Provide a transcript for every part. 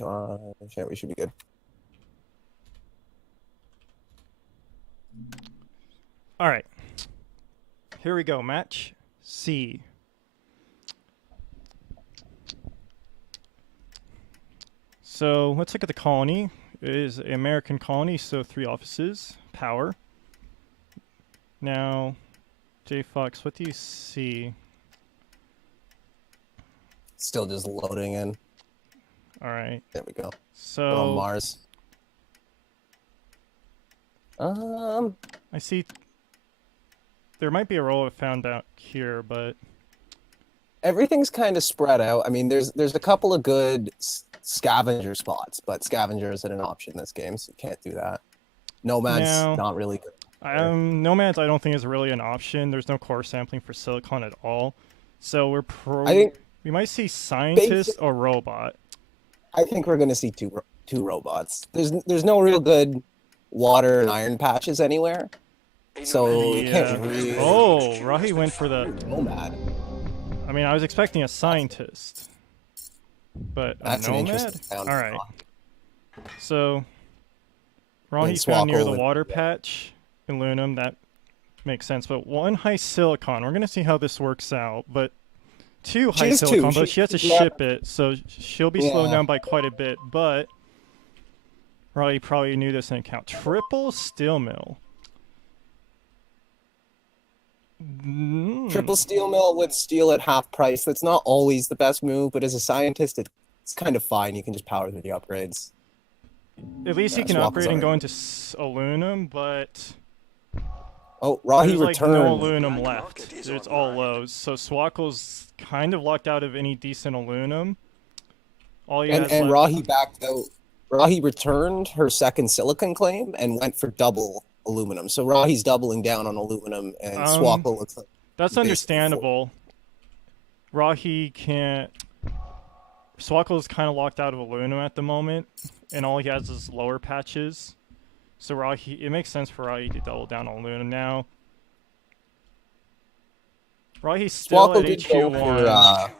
Yeah, we should be good. All right. Here we go. Match C. So let's look at the colony. It is an American colony, so 3 offices. Power. Now, J Fox, what do you see? Still just loading in. All right. There we go. So We're on Mars. I see there might be a role I found out here, but everything's kind of spread out. I mean, there's a couple of good scavenger spots, but scavenger isn't an option in this game, so you can't do that. Nomad's now, not really good. Nomads I don't think is really an option. There's no core sampling for silicon at all. So I think we might see scientist or robot. I think we're gonna see two robots. There's no real good water and iron patches anywhere. So you can't really... Oh, Rhahi went for the nomad. I mean, I was expecting a scientist, but that's a nomad. An interesting all right. So Rhahi found near the water patch in Lunam. That makes sense. But 1 high silicon. We're gonna see how this works out. But 2 high silicon, but she has to ship it, so she'll be slowed down by quite a bit. But Rhahi probably knew this didn't count. Triple steel mill. Triple steel mill with steel at half price. That's not always the best move, but as a scientist, it's kind of fine. You can just power through the upgrades. At least you can upgrade and go into aluminum, but... Oh, Rhahi returned. No aluminum left. It's all lows. So Swkoll's kind of locked out of any decent aluminum. All you and Rhahi backed out. Rhahi returned her second silicon claim and went for double aluminum. So Rahi's doubling down on aluminum, and Swkoll looks like... That's understandable. Rhahi can't... Swkoll's kind of locked out of aluminum at the moment, and all he has is lower patches. So Rhahi, it makes sense for Rhahi to double down on aluminum now. Rhahi's still Swkoll at HQ1.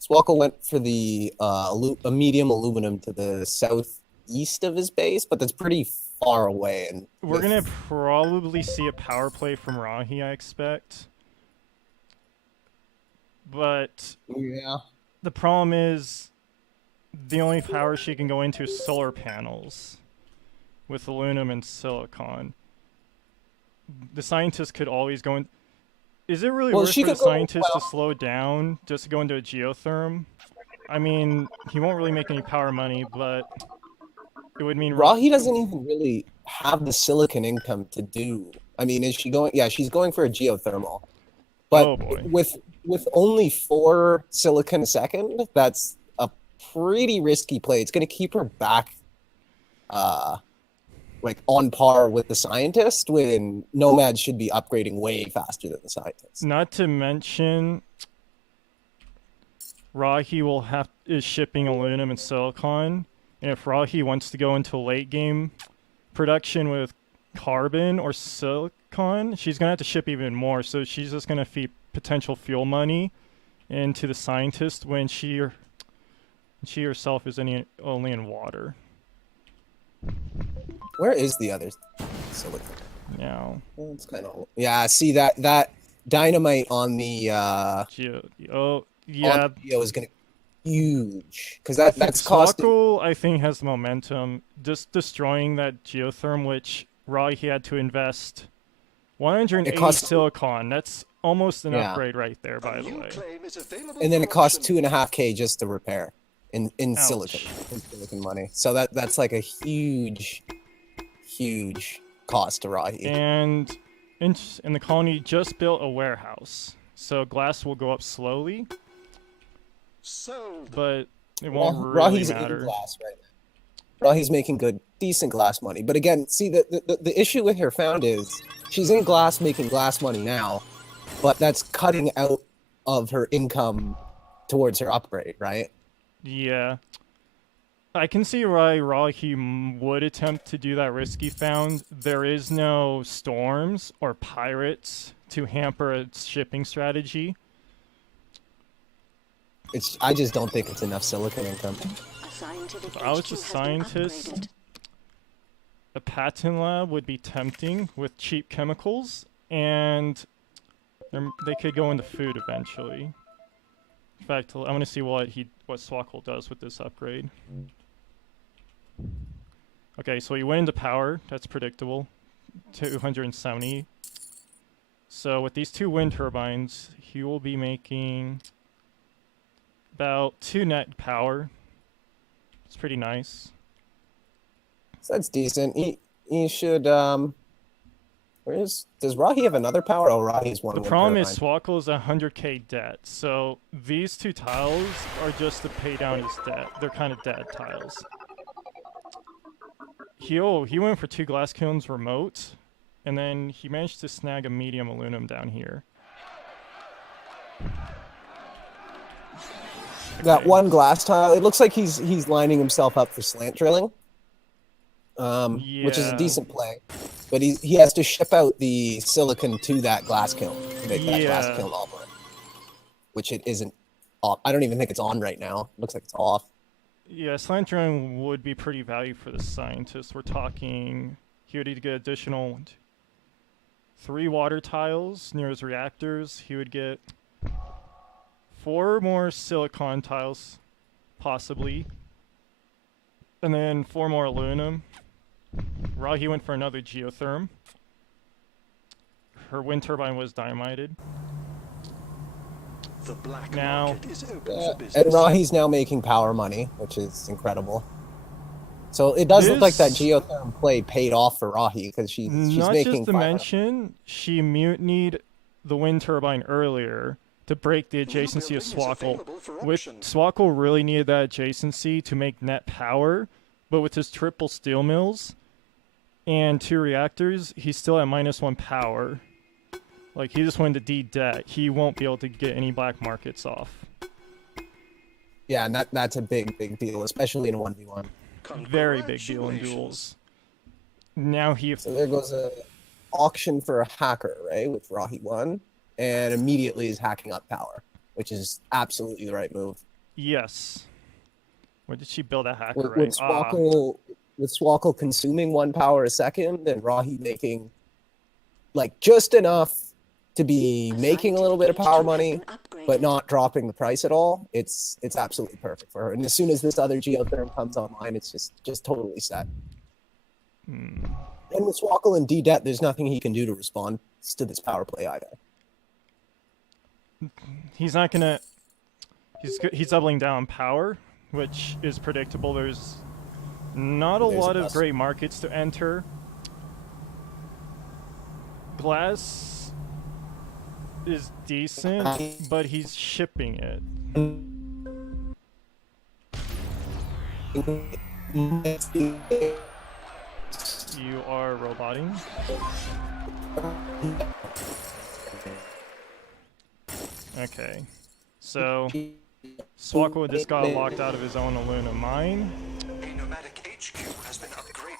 Swkoll went for the a medium aluminum to the southeast of his base, but that's pretty far away. And we're gonna probably see a power play from Rhahi, I expect. But yeah, the problem is the only power she can go into is solar panels with aluminum and silicon. The scientist could always go in. Is it really worth for the scientist to slow down just to go into a geotherm? I mean, he won't really make any power money, but it would mean... Rhahi doesn't even really have the silicon income to do... I mean, is she going... Yeah, she's going for a geothermal. But with only 4 silicon a second, that's a pretty risky play. It's going to keep her back... like on par with the scientist, when Nomad should be upgrading way faster than the scientist. Not to mention, Rhahi is shipping aluminum and silicon, and if Rhahi wants to go into late game production with carbon or silicon, she's gonna have to ship even more. So she's just gonna feed potential fuel money into the scientist when she herself is only in water. Where is the other silicon? Now, it's kind of... Yeah, see that dynamite on the oh yeah, Geo is gonna be huge, because that's costing... Swkoll, I think, has the momentum, just destroying that geotherm, which Rhahi had to invest 180 silicon. That's almost an upgrade right there, by the way. And then it costs 2.5K just to repair in silicon money. So that's like a huge cost to Rhahi. And the colony just built a warehouse, so glass will go up slowly. But it won't really matter. In glass right now. Rahi's making decent glass money. But again, see, the issue with her found is she's in glass making glass money now, but that's cutting out of her income towards her upgrade, right? Yeah. I can see why Rhahi would attempt to do that risky found. There is no storms or pirates to hamper its shipping strategy. I just don't think it's enough silicon income. If I was a scientist, a patent lab would be tempting with cheap chemicals, and they could go into food eventually. In fact, I want to see what Swkoll does with this upgrade. Okay, so he went into power. That's predictable. 270. So with these 2 wind turbines, he will be making about 2 net power. It's pretty nice. So that's decent. He should does Rhahi have another power? Oh, Rahi's one. The problem is Swkoll is 100k debt, so these 2 tiles are just to pay down his debt. They're kind of dead tiles. He went for 2 glass kilns remote, and then he managed to snag a medium aluminum down here. That 1 glass tile, it looks like he's lining himself up for slant drilling, which is a decent play. But he has to ship out the silicon to that glass kiln to make that glass kiln operate, which it isn't. I don't even think it's on right now. It looks like it's off. Yeah, slant drilling would be pretty valuable for the scientist. We're talking he would need to get additional 3 water tiles near his reactors. He would get 4 more silicon tiles, possibly. And then 4 more aluminum. Rhahi went for another geotherm. Her wind turbine was dynamited. The black now, market is open for business. And Rhahi's now making power money, which is incredible. So it does look like that geotherm play paid off for Rhahi because she's making. Not just to mention, she mutinied the wind turbine earlier to break the adjacency of Swkoll. Swkoll really needed that adjacency to make net power, but with his triple steel mills and 2 reactors, he's still at -1 power. Like, he just went to D-debt. He won't be able to get any black markets off. Yeah, and that's a big deal, especially in a 1v1. Very big deal in duels. Now So there goes a auction for a hacker, right, with Rhahi 1, and immediately is hacking up power, which is absolutely the right move. Yes. Where did she build a hacker, right? With Swkoll consuming 1 power a second, and Rhahi making, like, just enough to be making a little bit of power money, but not dropping the price at all, it's absolutely perfect for her. And as soon as this other geotherm comes online, it's just totally set. And with Swkoll in D-debt, there's nothing he can do to respond to this power play either. He's not gonna. He's doubling down power, which is predictable. There's not a lot of great markets to enter. Glass is decent, but he's shipping it. You are roboting. Okay, so Swkoll just got locked out of his own aluminum mine.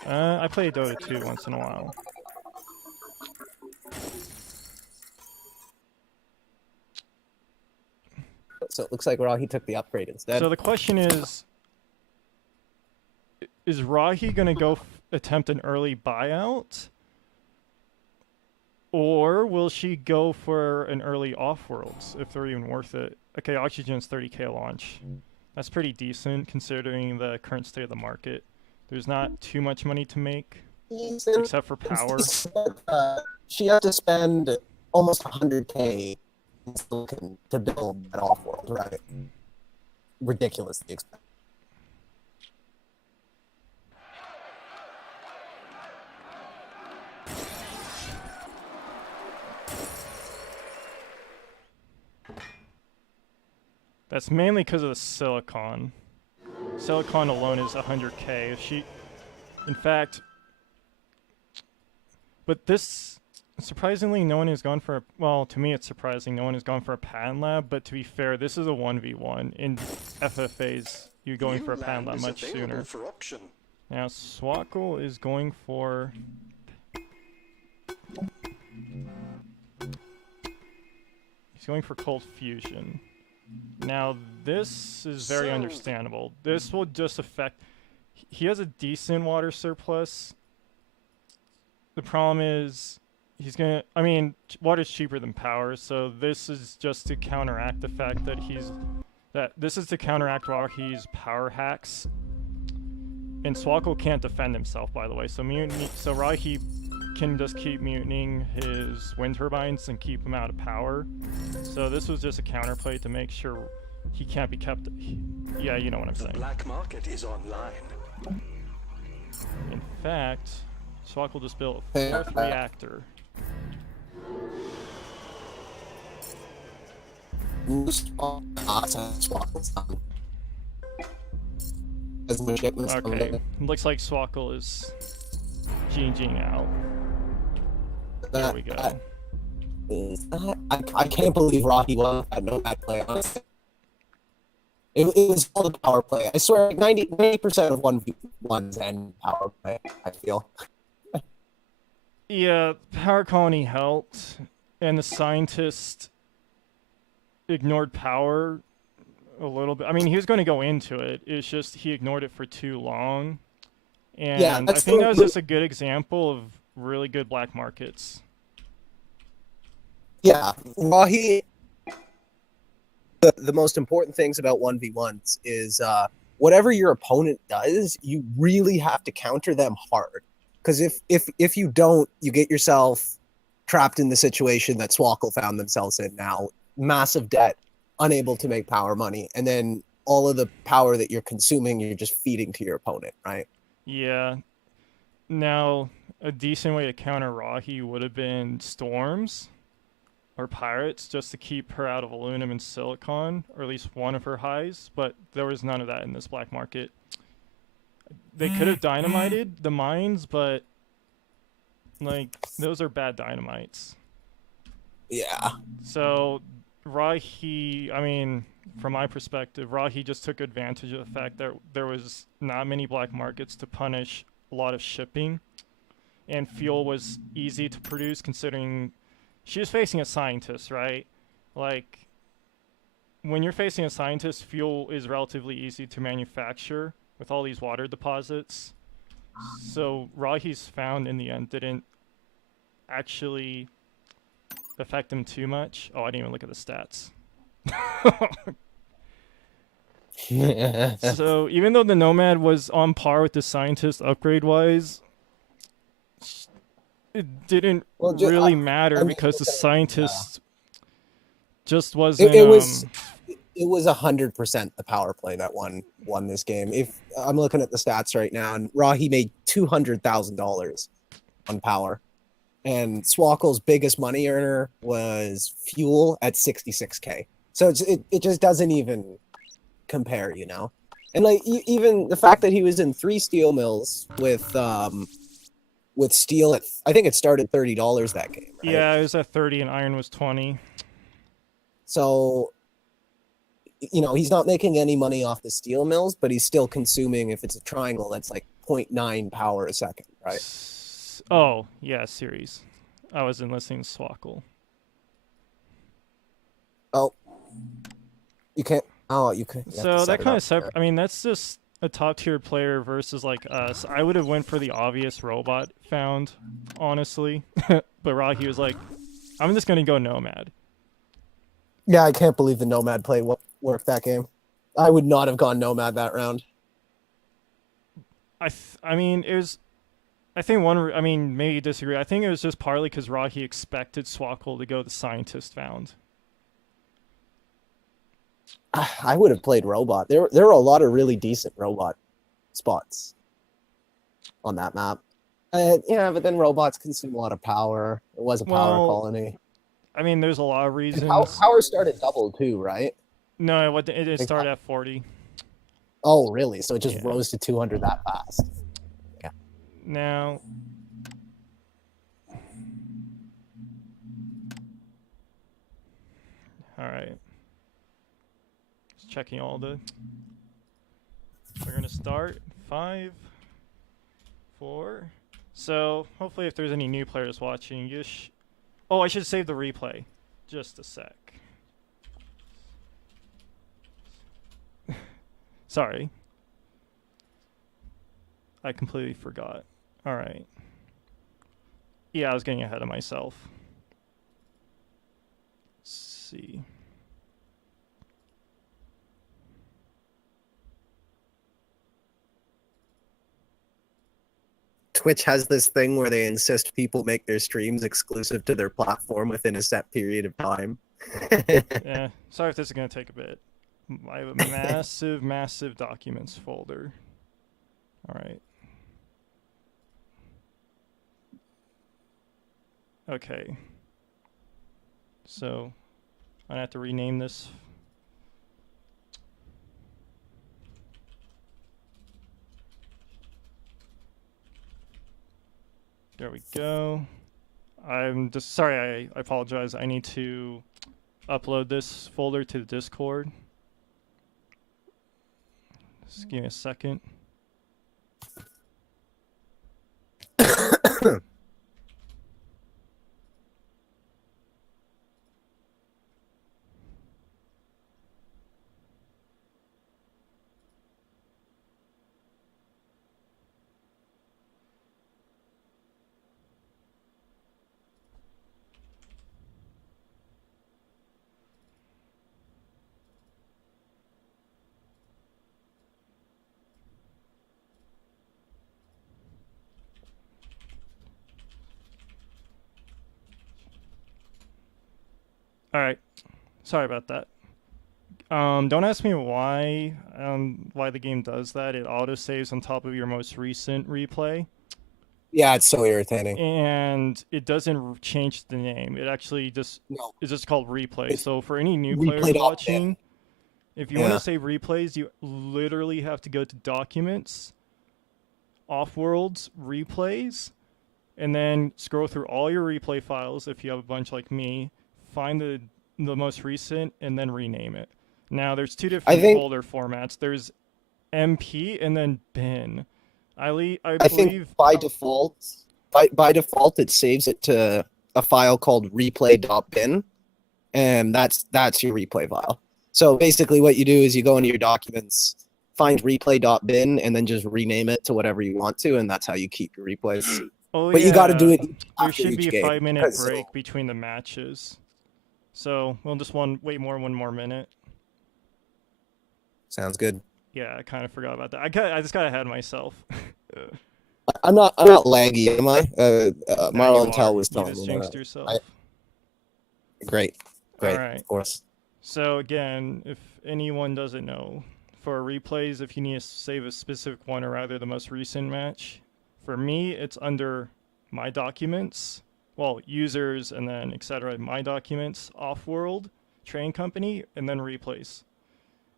I play Dota 2 once in a while. So it looks like Rhahi took the upgrade instead. So the question is Rhahi going to go attempt an early buyout? Or will she go for an early off-worlds, if they're even worth it? Okay, Oxygen's 30k launch. That's pretty decent, considering the current state of the market. There's not too much money to make, except for power. She has to spend almost 100k to build that off-world, right? Ridiculously expensive. That's mainly because of the silicon. Silicon alone is 100k. If she, in fact, but this, surprisingly, no one has gone for, well, to me it's surprising, no one has gone for a patent lab, but to be fair, this is a 1v1. In FFAs, you're going for a patent lab much sooner. Now, Swkoll is going for... He's going for cold fusion. Now, this is very understandable. This will just affect... He has a decent water surplus. The problem is he's gonna... I mean, water's cheaper than power, so this is just to counteract the fact that he's... This is to counteract Rhahi's power hacks. And Swkoll can't defend himself, by the way, so Rhahi can just keep mutinying his wind turbines and keep him out of power. So this was just a counterplay to make sure he can't be kept... Yeah, you know what I'm saying. The black market is online. In fact, Swkoll just built a 4th reactor. Okay, looks like Swkoll is GGing out. There we go. I can't believe Rhahi won that nomad play, honestly. It was all the power play. I swear, 90% of 1v1s end power play, I feel. Yeah, power colony helped, and the scientist ignored power a little bit. I mean, he was going to go into it. It's just he ignored it for too long. And yeah, I think that was just a good example of really good black markets. Yeah, Rhahi... The most important things about 1v1s is whatever your opponent does, you really have to counter them hard. Because if you don't, you get yourself trapped in the situation that Swkoll found themselves in now. Massive debt, unable to make power money, and then all of the power that you're consuming, you're just feeding to your opponent, right? Yeah. Now, a decent way to counter Rhahi would have been storms. Or pirates, just to keep her out of aluminum and silicon, or at least one of her highs, but there was none of that in this black market. They could have dynamited the mines, but like those are bad dynamites. Yeah. So Rhahi, I mean, from my perspective, Rhahi just took advantage of the fact that there was not many black markets to punish a lot of shipping, and fuel was easy to produce considering she was facing a scientist, right? Like, when you're facing a scientist, fuel is relatively easy to manufacture with all these water deposits. So Rhahi's found in the end didn't actually affect him too much. Oh, I didn't even look at the stats. So even though the Nomad was on par with the scientist upgrade-wise, it didn't really matter because the scientist just wasn't. It was 100% the power play that won this game. If I'm looking at the stats right now, and Rhahi made $200,000 on power, and Swkoll's biggest money earner was fuel at 66K. So it just doesn't even compare, you know. And like even the fact that he was in 3 steel mills with steel at, I think it started $30 that game, right? Yeah, it was at 30 and iron was 20. So, you know, he's not making any money off the steel mills, but he's still consuming, if it's a triangle, that's like 0.9 power a second, right? Oh, yeah, series. I wasn't listening to Swkoll. Oh, you can't. Oh, you can. So that kind of separate. I mean, that's just a top tier player versus like us. I would have went for the obvious robot found, honestly. But Rhahi was like, I'm just gonna go Nomad. Yeah, I can't believe the Nomad play worked that game. I would not have gone Nomad that round. I mean, it was... I think I mean, maybe disagree. I think it was just partly because Rhahi expected Swkoll to go the scientist found. I would have played robot. There were a lot of really decent robot spots on that map. Yeah, but then robots consume a lot of power. It was a power colony. I mean, there's a lot of reasons. Power started double too, right? No, it started at 40. Oh, really? So it just rose to 200 that fast. Yeah. Now, all right. Just checking all the. We're gonna start 5, 4. So hopefully, if there's any new players watching, you oh, I should save the replay. Just a sec. Sorry. I completely forgot. All right. Yeah, I was getting ahead of myself. Let's see. Twitch has this thing where they insist people make their streams exclusive to their platform within a set period of time. Yeah, sorry if this is going to take a bit. I have a massive, massive documents folder. All right. Okay. So, I have to rename this. There we go. I'm just sorry, I apologize. I need to upload this folder to the Discord. Just give me a second. All right. Sorry about that. Don't ask me why the game does that. It auto saves on top of your most recent replay. Yeah, it's so irritating. And it doesn't change the name. It actually just is just called replay. It's so for any new players watching, if you want to save replays, you literally have to go to Documents, Off-Worlds, Replays, and then scroll through all your replay files if you have a bunch like me, find the most recent, and then rename it. Now, there's two different folder formats. There's MP and then bin. I believe by default, it saves it to a file called replay.bin, and that's your replay file. So basically what you do is you go into your documents, find replay.bin, and then just rename it to whatever you want to, and that's how you keep your replays. Oh, but you got to do it there should be a 5-minute break so between the matches. So we'll just one more minute. Sounds good. Yeah, I kind of forgot about that. I just got ahead of myself. I'm not laggy, am I? Marlon Tell was you telling just me jinxed yourself. Great, All right. of course. So again, if anyone doesn't know, for replays, if you need to save a specific one or rather the most recent match, for me it's under my documents, well, users and then etc. My documents, off-world, train company, and then replays.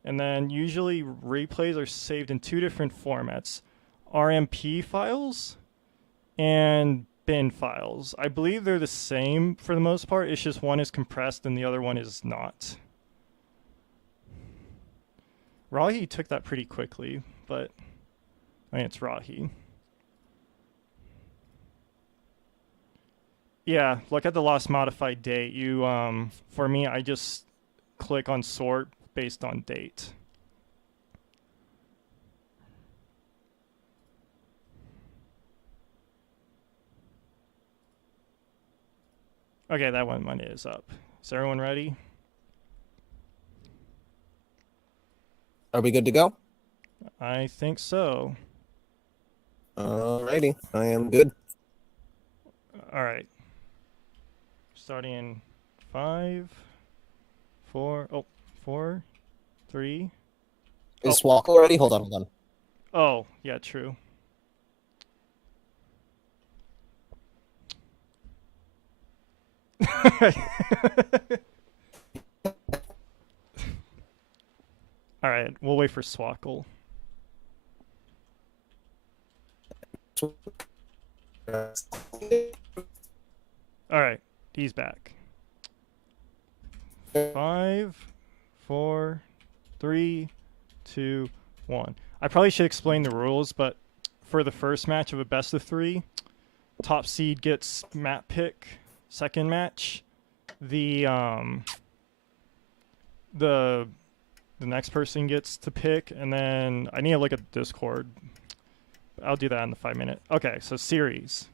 And then usually replays are saved in two different formats, RMP files and bin files. I believe they're the same for the most part. It's just one is compressed and the other one is not. Rhahi took that pretty quickly, but I mean, it's Rhahi. Yeah, look at the last modified date. You, for me, I just click on sort based on date. Okay, that one money is up. Is everyone ready? Are we good to go? I think so. Alrighty, I am good. All right. Starting in 5, 4, 3. Is Swkoll ready? Hold on. Oh, yeah, true. All right, we'll wait for Swkoll. All right, he's back. 5, 4, 3, 2, 1. I probably should explain the rules, but for the first match of a best of 3, top seed gets map pick. Second match, the the next person gets to pick, and then I need to look at the Discord. I'll do that in the 5-minute. Okay, so series.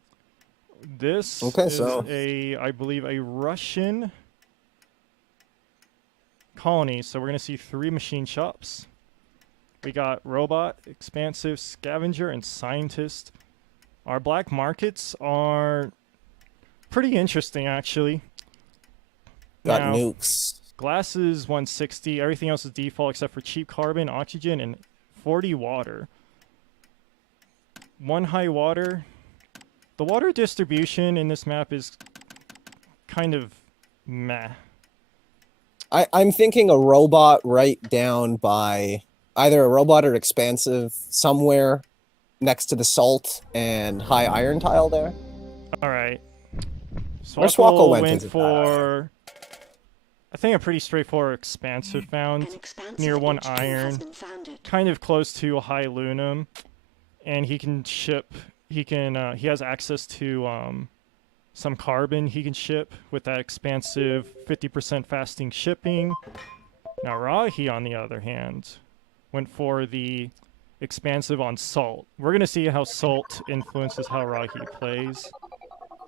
This is I believe, a Russian colony. So we're gonna see 3 machine shops. We got robot, expansive, scavenger, and scientist. Our black markets are pretty interesting, actually. Got now, nukes. Glass is 160. Everything else is default except for cheap carbon, oxygen, and 40 water. 1 high water. The water distribution in this map is kind of meh. I'm thinking a robot right down by either a robot or expansive somewhere next to the salt and high iron tile there. All right. Swkoll went for, I think, a pretty straightforward expansive found near 1 iron, kind of close to a high lunum, and he can ship. He has access to some carbon he can ship with that expansive 50% fasting shipping. Now Rhahi, on the other hand, went for the expansive on salt. We're gonna see how salt influences how Rhahi plays.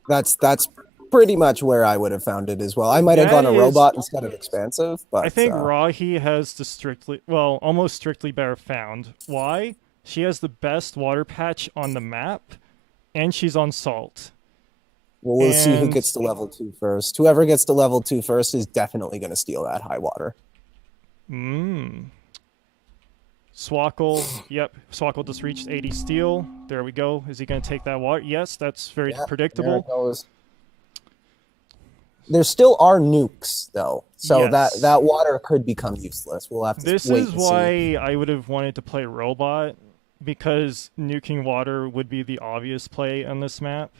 That's pretty much where I would have found it as well. I might have gone a robot instead of expansive, but I think Rhahi has the almost strictly better found. Why? She has the best water patch on the map, and she's on salt. Well, we'll see who gets to level 2 first. Whoever gets to level 2 first is definitely going to steal that high water. Swkoll, yep. Swkoll just reached 80 steel. There we go. Is he going to take that water? Yes, that's very predictable. There it goes. There still are nukes, though, so yes. that water could become useless. We'll have to wait and see. This is why I would have wanted to play robot, because nuking water would be the obvious play on this map.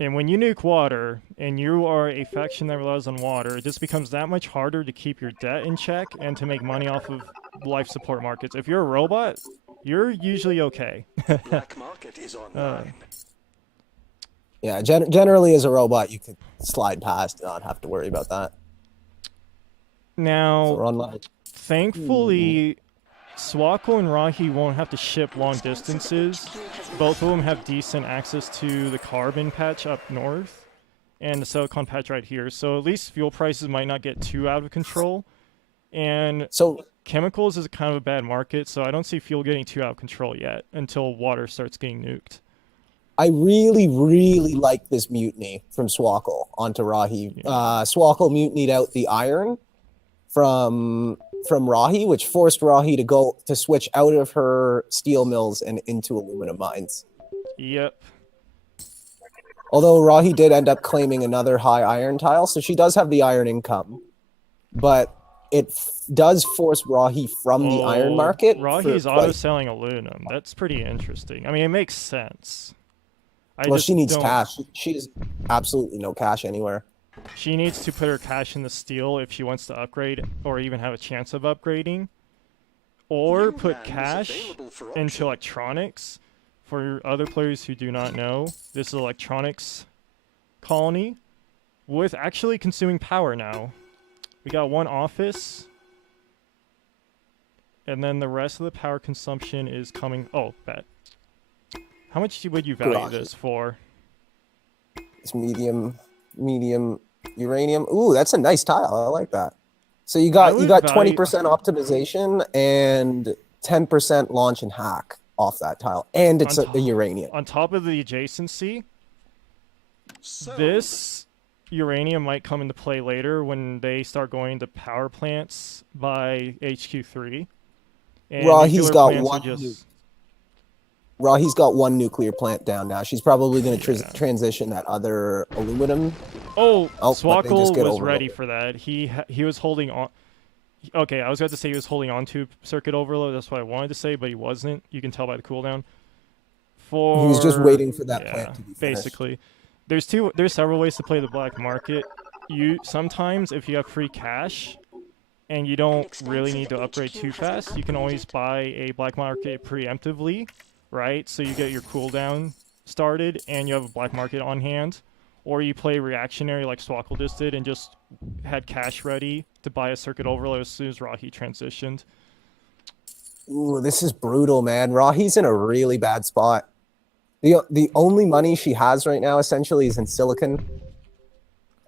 And when you nuke water, and you are a faction that relies on water, it just becomes that much harder to keep your debt in check and to make money off of life support markets. If you're a robot, you're usually okay. Black market is online. Yeah, generally as a robot, you could slide past and not have to worry about that. Now, so thankfully, Swkoll and Rhahi won't have to ship long distances. Both of them have decent access to the carbon patch up north and the silicon patch right here. So at least fuel prices might not get too out of control. And so chemicals is kind of a bad market, so I don't see fuel getting too out of control yet until water starts getting nuked. I really, really like this mutiny from Swkoll onto Rhahi. Swkoll mutinied out the iron from Rhahi, which forced Rhahi to switch out of her steel mills and into aluminum mines. Yep. Although Rhahi did end up claiming another high iron tile, so she does have the iron income, but it does force Rhahi from the iron market. Rahi's auto-selling aluminum. That's pretty interesting. I mean, it makes sense. Well, she needs cash. She has absolutely no cash anywhere. She needs to put her cash in the steel if she wants to upgrade or even have a chance of upgrading. Or put cash into electronics. For other players who do not know, this is electronics colony with actually consuming power now. We got 1 office. And then the rest of the power consumption is coming... Oh, bet. How much would you value this for? It's medium uranium. Ooh, that's a nice tile. I like that. So you got 20% optimization and 10% launch and hack off that tile, and it's a uranium. On top of the adjacency, this uranium might come into play later when they start going to power plants by HQ3. Rhahi's got one. Rhahi's got 1 nuclear plant down now. She's probably going to transition that other aluminum. Swkoll was ready for that. He was holding on. Okay, I was about to say he was holding on to circuit overload. That's what I wanted to say, but he wasn't. You can tell by the cooldown. He was just waiting for that plant to be finished. Basically, there's several ways to play the black market. Sometimes if you have free cash and you don't really need to upgrade too fast, you can always buy a black market preemptively. Right, so you get your cooldown started and you have a black market on hand, or you play reactionary like Swkoll just did and just had cash ready to buy a circuit overload as soon as Rhahi transitioned. Ooh, this is brutal, man. Rahi's in a really bad spot. The only money she has right now essentially is in silicon,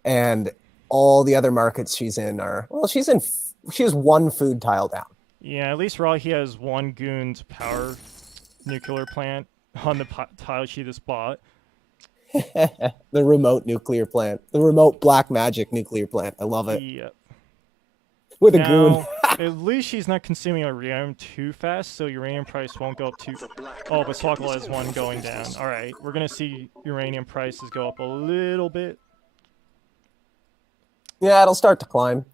and all the other markets she's in are, well, she has one food tile down. Yeah, at least Rhahi has one goon to power nuclear plant on the tile she just bought. The remote nuclear plant, the remote black magic nuclear plant. I love it. Yep. With a now, goon. At least she's not consuming uranium too fast, so uranium price won't go up too. Oh, but Swkoll has one going down. All right, we're gonna see uranium prices go up a little bit. Yeah, it'll start to climb,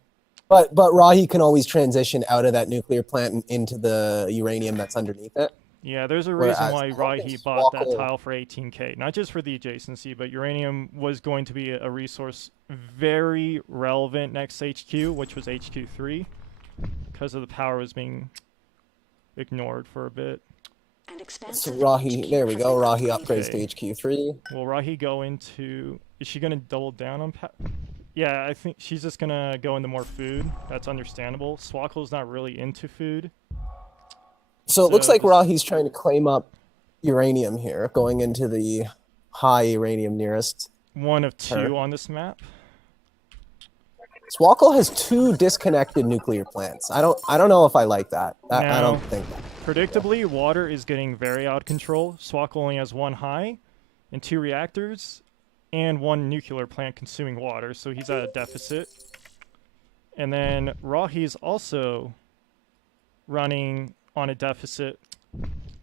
but Rhahi can always transition out of that nuclear plant and into the uranium that's underneath it. Yeah, there's a reason why Rhahi bought that tile for 18k. Not just for the adjacency, but uranium was going to be a resource very relevant next HQ, which was HQ3, because of the power was being ignored for a bit. So Rhahi, there we go. Rhahi upgrades to HQ3. Will Rhahi go into... Is she going to double down on... Yeah, I think she's just going to go into more food. That's understandable. Swkoll's not really into food. So it looks like Rahi's trying to claim up uranium here, going into the high uranium nearest. One of two on this map. Swkoll has 2 disconnected nuclear plants. I don't know if I like that. I don't think that. Predictably, water is getting very out of control. Swkoll only has 1 high and 2 reactors and 1 nuclear plant consuming water, so he's at a deficit. And then Rhahi's also running on a deficit.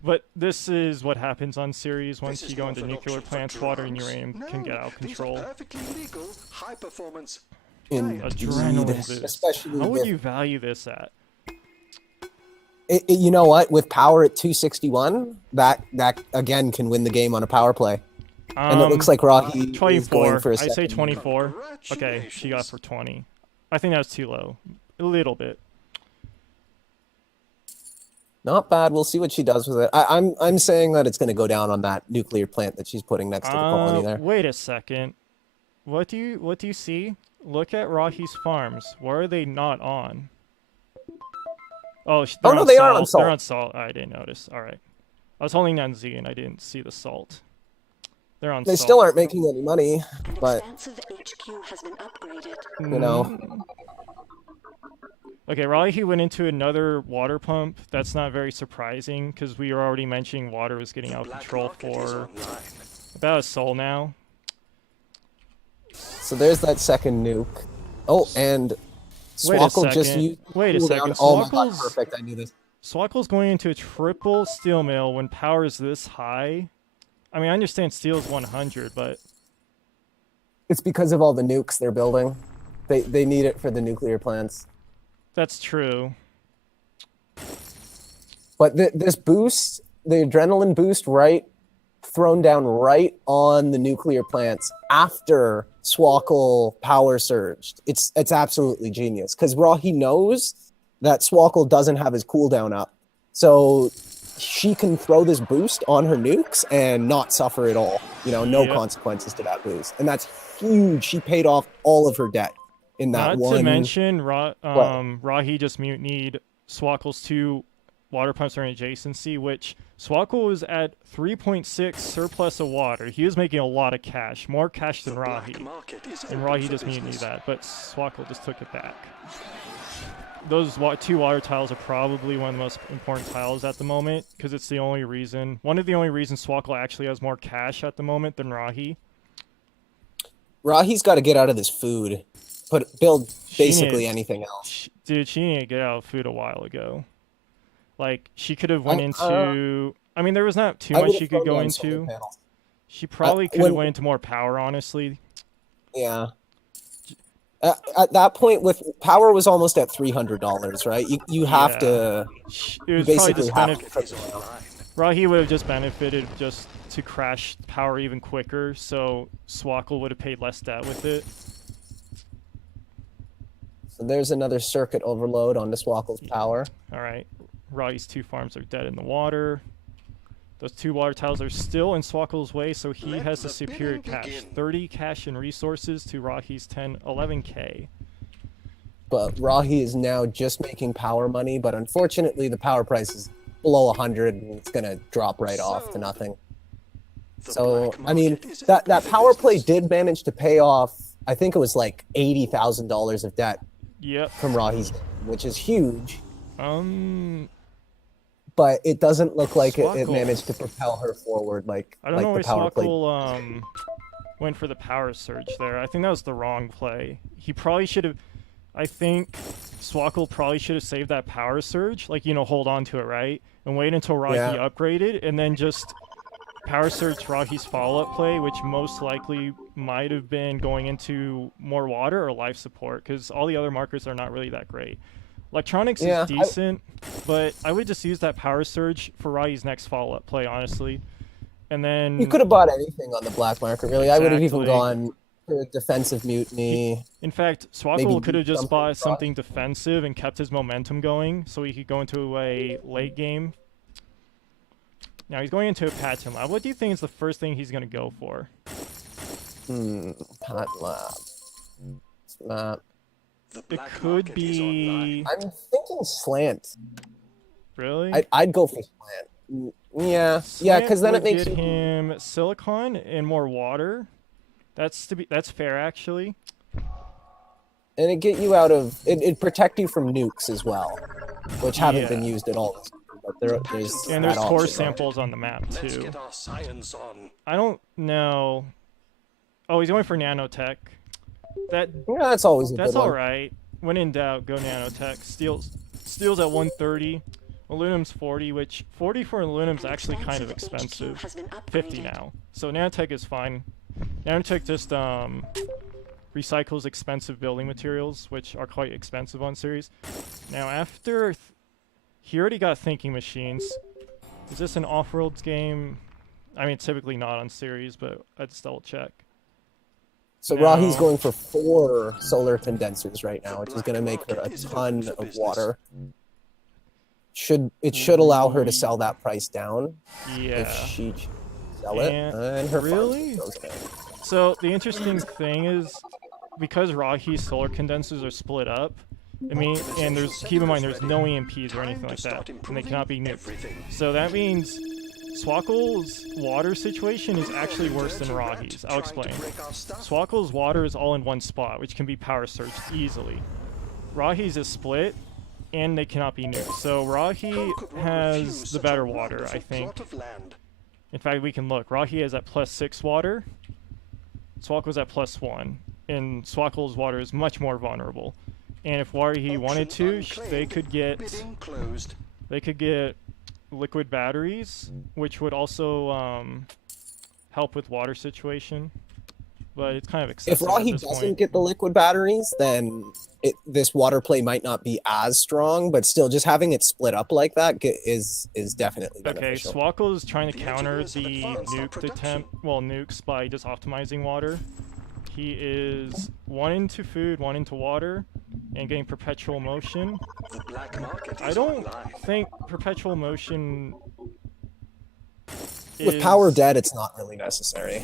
But this is what happens on series. Once you go into nuclear plants, water and uranium can get out of control. Adrenaline boost. Especially how would you value this at? You know what? With power at 261, that again can win the game on a power play. And it looks like Rhahi is going for a second. I say 24. Okay, she got for 20. I think that's too low. A little bit. Not bad. We'll see what she does with it. I'm saying that it's going to go down on that nuclear plant that she's putting next to the colony there. Wait a second. What do you see? Look at Rhahi's farms. Where are they not on? Oh, no, they are on salt. They're on salt. I didn't notice. All right. I was holding down Z and I didn't see the salt. They're on They salt. still aren't making any money, but HQ has been upgraded. you know. Okay, Rhahi went into another water pump. That's not very surprising because we were already mentioning water was getting out of control for about a sol now. So there's that second nuke. Oh, and Swkoll just used. Wait a second. Oh my god, perfect! I knew this. Swkoll's going into a triple steel mill when power is this high. I mean, I understand steel is 100, but it's because of all the nukes they're building. They need it for the nuclear plants. That's true. But this boost, the adrenaline boost, thrown down right on the nuclear plants after Swkoll power surged. It's absolutely genius because Rhahi knows that Swkoll doesn't have his cooldown up, so she can throw this boost on her nukes and not suffer at all. You know, no consequences to that boost, and that's huge. She paid off all of her debt in that one. Not to mention, Rhahi just mutinied Swkoll's 2 water pumps are in adjacency, which Swkoll was at 3.6 surplus of water. He was making a lot of cash, more cash than Rhahi. And Rhahi just mutinied that, but Swkoll just took it back. Those 2 water tiles are probably one of the most important tiles at the moment, because it's the only reason, one of the only reasons Swkoll actually has more cash at the moment than Rhahi. Rahi's got to get out of this food, build basically anything else. Dude, she needed to get out of food a while ago. Like, she could have went into... I mean, there was not too much she could go into. She probably could have went into more power, honestly. Yeah. At that point, with power was almost at $300, right? You have to... It was basically probably just Rhahi would have just benefited just to crash power even quicker, so Swkoll would have paid less debt with it. So there's another circuit overload onto Swkoll's power. All right. Rhahi's 2 farms are dead in the water. Those 2 water tiles are still in Swkoll's way, so he has the superior cash. 30 cash and resources to Rhahi's 11k. but Rhahi is now just making power money. But unfortunately, the power price is below 100, and it's gonna drop right off to nothing. So I mean, that power play did manage to pay off. I think it was like $80,000 of debt. Yep. From Rhahi's, which is huge. But it doesn't look like it managed to propel her forward like I don't know why the power play. Swkoll went for the power surge there. I think that was the wrong play. He probably should have. I think Swkoll probably should have saved that power surge, like, you know, hold on to it, right? And wait until Rhahi upgraded, and then just power surge Rhahi's follow-up play, which most likely might have been going into more water or life support, because all the other markers are not really that great. Electronics is decent, but I would just use that power surge for Rhahi's next follow-up play, honestly. And then... You could have bought anything on the black market, really. Exactly. I would have even gone for a defensive mutiny. In fact, Swkoll could have just bought something defensive and kept his momentum going, so he could go into a late game. Now he's going into a Patton Lab. What do you think is the first thing he's going to go for? Patton Lab. It could be... I'm thinking slant. Really? I'd go for slant. Yeah, because then it makes him silicon and more water. That's fair, actually. And it get you out of it'd protect you from nukes as well, which haven't been used at all. But there's core samples on the map too. I don't know. Oh, he's going for nanotech. That's always a good one. That's all right. When in doubt, go nanotech. Steals at 130. Aluminum's 40, which 40 for aluminum's actually kind of expensive. 50 now. So nanotech is fine. Nanotech just recycles expensive building materials, which are quite expensive on series. Now after he already got thinking machines. Is this an off-worlds game? I mean, typically not on series, but I'd still check. So Rhahi's going for 4 solar condensers right now, which is going to make her a ton of water. It should allow her to sell that price down. Yeah. If she sell it, and her really. Goes down. So the interesting thing is, because Rhahi's solar condensers are split up, I mean, and keep in mind there's no EMPs or anything like that, and they cannot be nuked. So that means Swkoll's water situation is actually worse than Rhahi's. I'll explain. Swkoll's water is all in one spot, which can be power surged easily. Rhahi's is split, and they cannot be nuked. So Rhahi has the better water, I think. In fact, we can look. Rhahi is at +6 water. Swkoll's at +1, and Swkoll's water is much more vulnerable. And if Rhahi wanted to, they could get liquid batteries, which would also help with water situation. But it's kind of excessive. If Rhahi doesn't get the liquid batteries, then this water play might not be as strong, but still, just having it split up like that is definitely beneficial. Okay, Swkoll is trying to counter the nukes by just optimizing water. He is 1 into food, 1 into water, and getting perpetual motion. I don't think perpetual motion with power dead, it's not really necessary.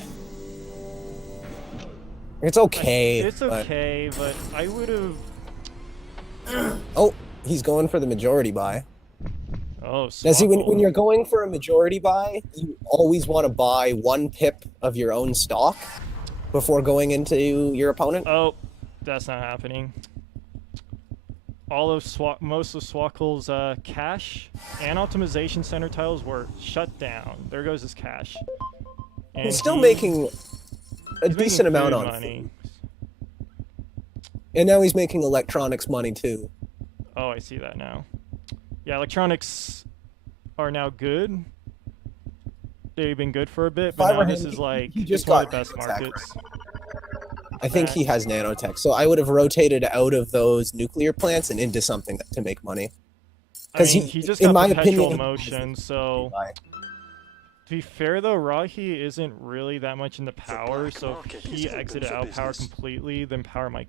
It's okay. It's okay, but I would have... Oh, he's going for the majority buy. Oh, now see, when you're going for a majority buy, you always want to buy 1 pip of your own stock before going into your opponent. Oh, that's not happening. Most of Swkoll's cache and optimization center tiles were shut down. There goes his cache. And he's still making a decent amount on money. And now he's making electronics money too. Oh, I see that now. Yeah, electronics are now good. They've been good for a bit, but now this is like just one of the best markets. I think he has nanotech, so I would have rotated out of those nuclear plants and into something to make money. Because he just got perpetual motion, so... To be fair though, Rhahi isn't really that much into power, so if he exited out power completely, then power might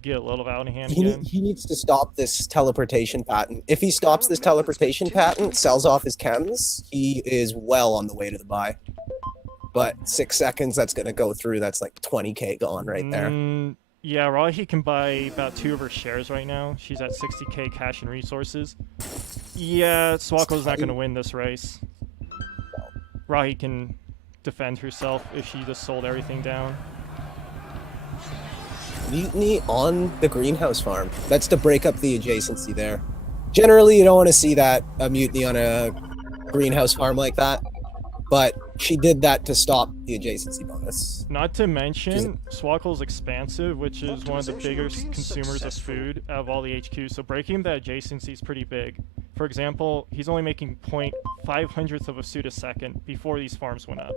get a little out of hand again. He needs to stop this teleportation patent. If he stops this teleportation patent, sells off his chems, he is well on the way to the buy. But 6 seconds, that's going to go through. That's like 20k gone right there. Yeah, Rhahi can buy about 2 of her shares right now. She's at 60k cash and resources. Yeah, Swkoll's not going to win this race. Rhahi can defend herself if she just sold everything down. Mutiny on the greenhouse farm. That's to break up the adjacency there. Generally, you don't want to see that, a mutiny on a greenhouse farm like that. But she did that to stop the adjacency bonus. Not to mention, Swkoll's expansive, which is one of the biggest consumers of food out of all the HQs, so breaking that adjacency is pretty big. For example, he's only making 0.5 of a suit a second before these farms went up.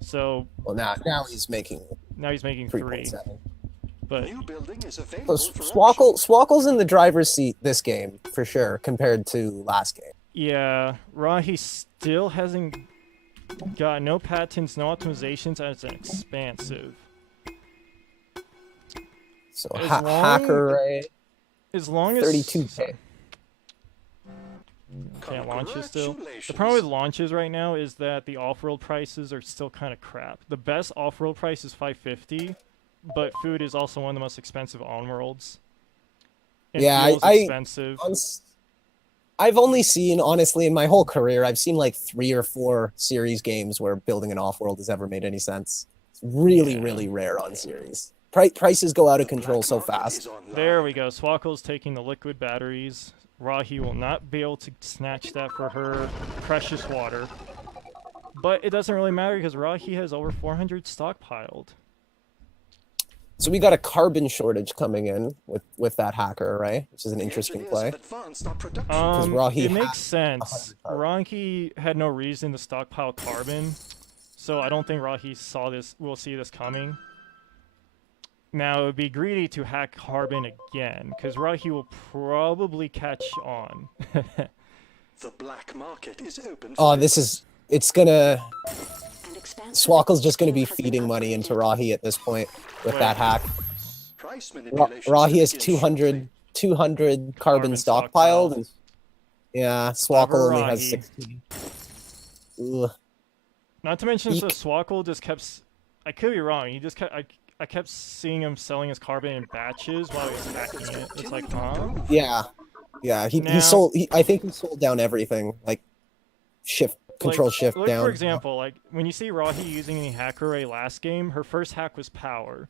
So well, now he's making 3. But Swkoll's in the driver's seat this game for sure compared to last game. Yeah, Rhahi still hasn't got no patents, no optimizations, and it's an expansive. So hacker array. As long as 32k. Yeah, launches still. The problem with launches right now is that the off-world prices are still kind of crap. The best off-world price is 550, but food is also one of the most expensive on-worlds. Yeah, expensive. I've only seen, honestly, in my whole career, I've seen like 3 or 4 series games where building an off-world has ever made any sense. It's really, really rare on series. Prices go out of control so fast. There we go. Swkoll's taking the liquid batteries. Rhahi will not be able to snatch that for her precious water. But it doesn't really matter because Rhahi has over 400 stockpiled. So we got a carbon shortage coming in with that hacker, right? Which is an interesting play. It makes sense. Rhahi had no reason to stockpile carbon, so I don't think Rhahi will see this coming. Now, it would be greedy to hack carbon again, because Rhahi will probably catch on. The black market is open. It's gonna... Swkoll's just gonna be feeding money into Rhahi at this point with that hack. Rhahi has 200 carbon stockpiled. And, yeah, Swkoll only has 16. Ugh. Not to mention, so Swkoll just kept... I could be wrong. He just kept... I kept seeing him selling his carbon in batches while he was hacking it. It's like, huh? Yeah. He sold. I think he sold down everything. Like, Control Shift down. For example, like when you see Rhahi using the hacker array last game, her first hack was power,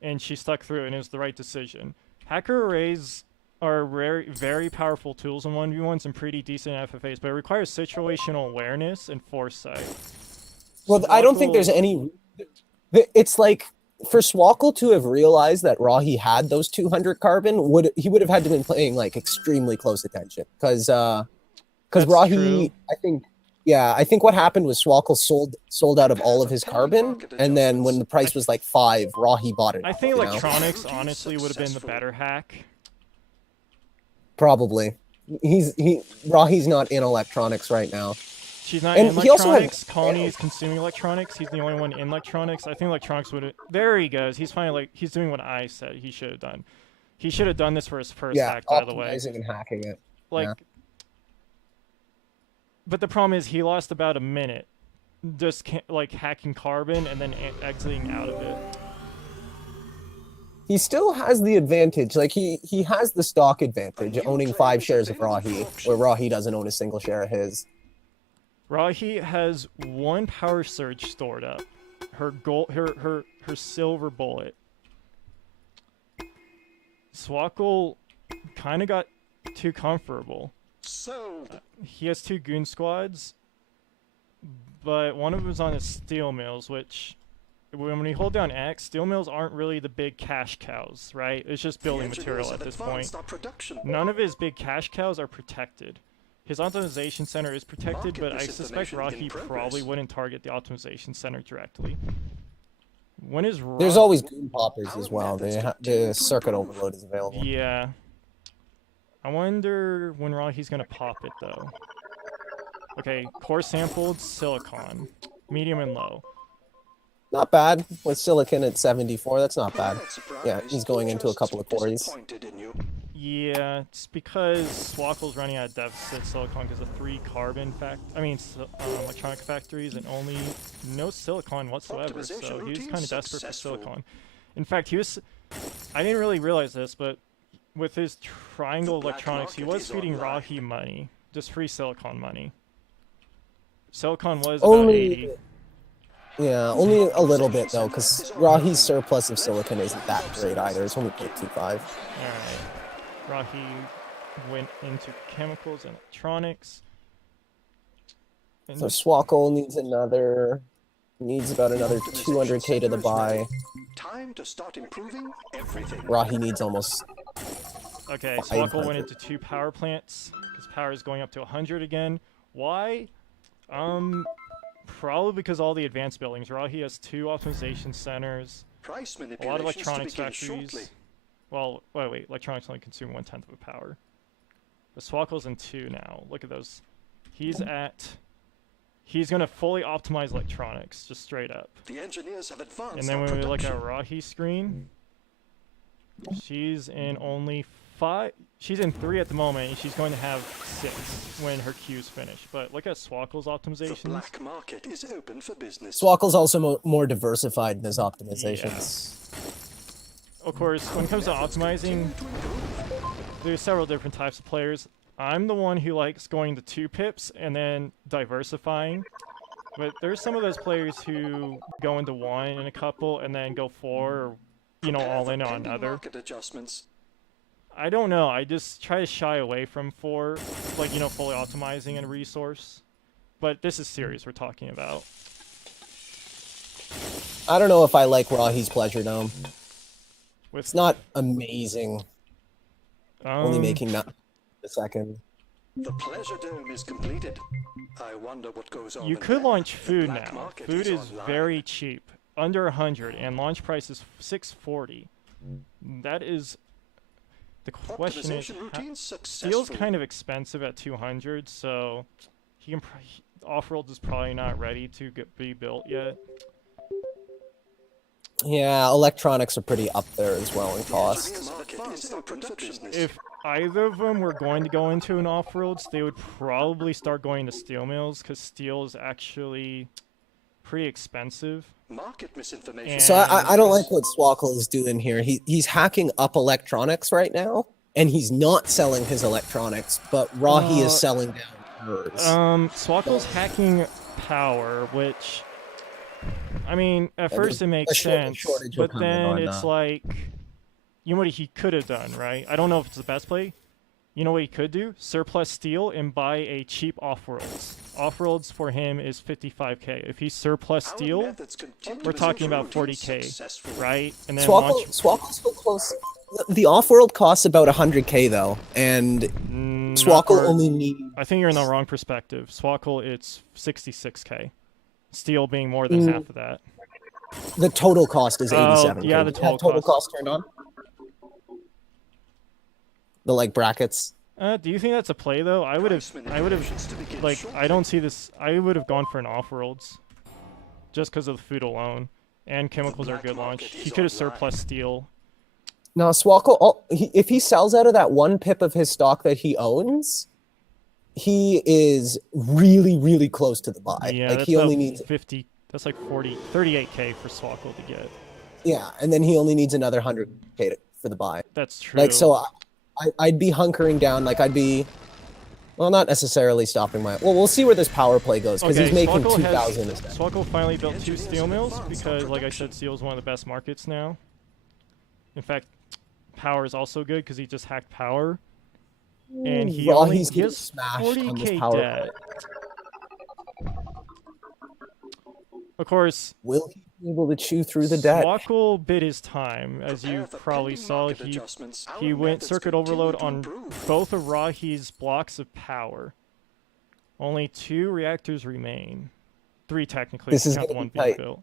and she stuck through it, and it was the right decision. Hacker arrays are very, very powerful tools in 1v1s and pretty decent FFAs, but it requires situational awareness and foresight. Well, I don't think there's any. It's like, for Swkoll to have realized that Rhahi had those 200 carbon, he would have had to been paying like extremely close attention because Rhahi, true. I think what happened was Swkoll sold out of all of his carbon, and then when the price was like 5, Rhahi bought it. I think electronics honestly would have been the better hack. Probably. Rhahi's not in electronics right now. She's not in electronics. Colony is consuming electronics. He's the only one in electronics. I think electronics would have... There he goes. He's finally he's doing what I said he should have done. He should have done this for his first hack, by the way. Optimizing and hacking it. But the problem is he lost about a minute just hacking carbon and then exiting out of it. He still has the advantage. Like, he has the stock advantage, owning 5 shares of Rhahi, where Rhahi doesn't own a single share of his. Rhahi has 1 power surge stored up. Her silver bullet. Swkoll kind of got too comfortable. He has 2 goon squads, but one of them is on his steel mills, which when we hold down X, steel mills aren't really the big cash cows, right? It's just building material at this point. None of his big cash cows are protected. His optimization center is protected, but I suspect Rhahi probably wouldn't target the optimization center directly. When is There's always goon poppers as well. The circuit overload is available. Yeah. I wonder when Rhahi's gonna pop it though. Okay, core sampled silicon, medium and low. Not bad with silicon at 74. That's not bad. Yeah, he's going into a couple of quarries. Yeah, it's because Swkoll's running out of deficit silicon because of 3 carbon electronic factories and only no silicon whatsoever. So he was kind of desperate for silicon. In fact, I didn't really realize this, but with his triangle electronics, he was feeding Rhahi money, just free silicon money. Silicon was about 80. Yeah, only a little bit though, because Rhahi's surplus of silicon isn't that great either. It's only 0.25. Alright. Rhahi went into chemicals and electronics. And So Swkoll needs about another 200k to the buy. Time to start improving everything. Rhahi needs almost. okay, Swkoll went into 2 power plants because power is going up to 100 again. Why? Probably because all the advanced buildings. Rhahi has 2 optimization centers, a lot of electronics factories. Shortly. Well, wait, electronics only consume 1/10 of the power. But Swkoll's in 2 now. Look at those. He's gonna fully optimize electronics, just straight up. The engineers have advanced. And then when we look at Rhahi's screen, she's in only 5. She's in 3 at the moment, and she's going to have 6 when her queue's finished. But look at Swkoll's optimizations. The black market is open for business. Swkoll's also more diversified in his optimizations. Of course, when it comes to optimizing, there's several different types of players. I'm the one who likes going to 2 pips and then diversifying. But there's some of those players who go into 1 and a couple and then go 4 or, you know, all in on another. Market adjustments. I don't know. I just try to shy away from 4, like, you know, fully optimizing a resource. But this is serious we're talking about. I don't know if I like Rhahi's Pleasure Dome. With It's not amazing. Only making that a second. The pleasure dome is completed. I wonder what goes on. You in could there. launch The food black now. market Food is online. very cheap, under 100, and launch price is 640. That is. The question is, Optimization routines steel's successful. kind of expensive at 200, so he can. Off-world is probably not ready to be built yet. Yeah, electronics are pretty up there as well in cost. The market is open for business. If either of them were going to go into an off-worlds, they would probably start going to steel mills, because steel is actually pretty expensive. Market misinformation. And- So I don't like what Swkoll is doing here. He's hacking up electronics right now, and he's not selling his electronics, but Rhahi is selling down hers. Swkoll's hacking power, which, I mean, at first it makes sense, shortage will but come in then on it's that. like, you know what he could have done, right? I don't know if it's the best play. You know what he could do? Surplus steel and buy a cheap off-worlds. Off-worlds for him is 55k. If he's surplus Our steel, methods continue we're to talking prove about 40k, successful. right? And then Swkoll's so close. The off-world costs about 100k though, and Swkoll only needs. I think you're in the wrong perspective. Swkoll, it's 66k. Steel being more than half of that. The total cost is 87. yeah, the total cost turned on. The like brackets. Do you think that's a play though? I would have, like, I don't see this. I would have gone for an off-worlds, just because of the food alone, and chemicals are a good launch. He could have surplus steel. No, Swkoll. If he sells out of that 1 pip of his stock that he owns, he is really, really close to the buy. Yeah, like that's he only about needs 50. That's like 38k for Swkoll to get. Yeah, and then he only needs another 100k for the buy. That's true. Like so, I'd be hunkering down. Like I'd be, well, not necessarily stopping my. Well, we'll see where this power play goes because he's making Swkoll 2,000 has- instead. Swkoll finally built 2 steel mills because, like I said, steel is one of the best markets now. In fact, power is also good because he just hacked power, and he Rhahi's he getting has smashed on this 40k power debt. Of course, Will he be able to chew through the debt? Swkoll bid his time, as you probably saw. He went circuit overload on both of Rhahi's blocks of power. Only 2 reactors remain. 3 technically. This if is you count the gonna one be being tight. built.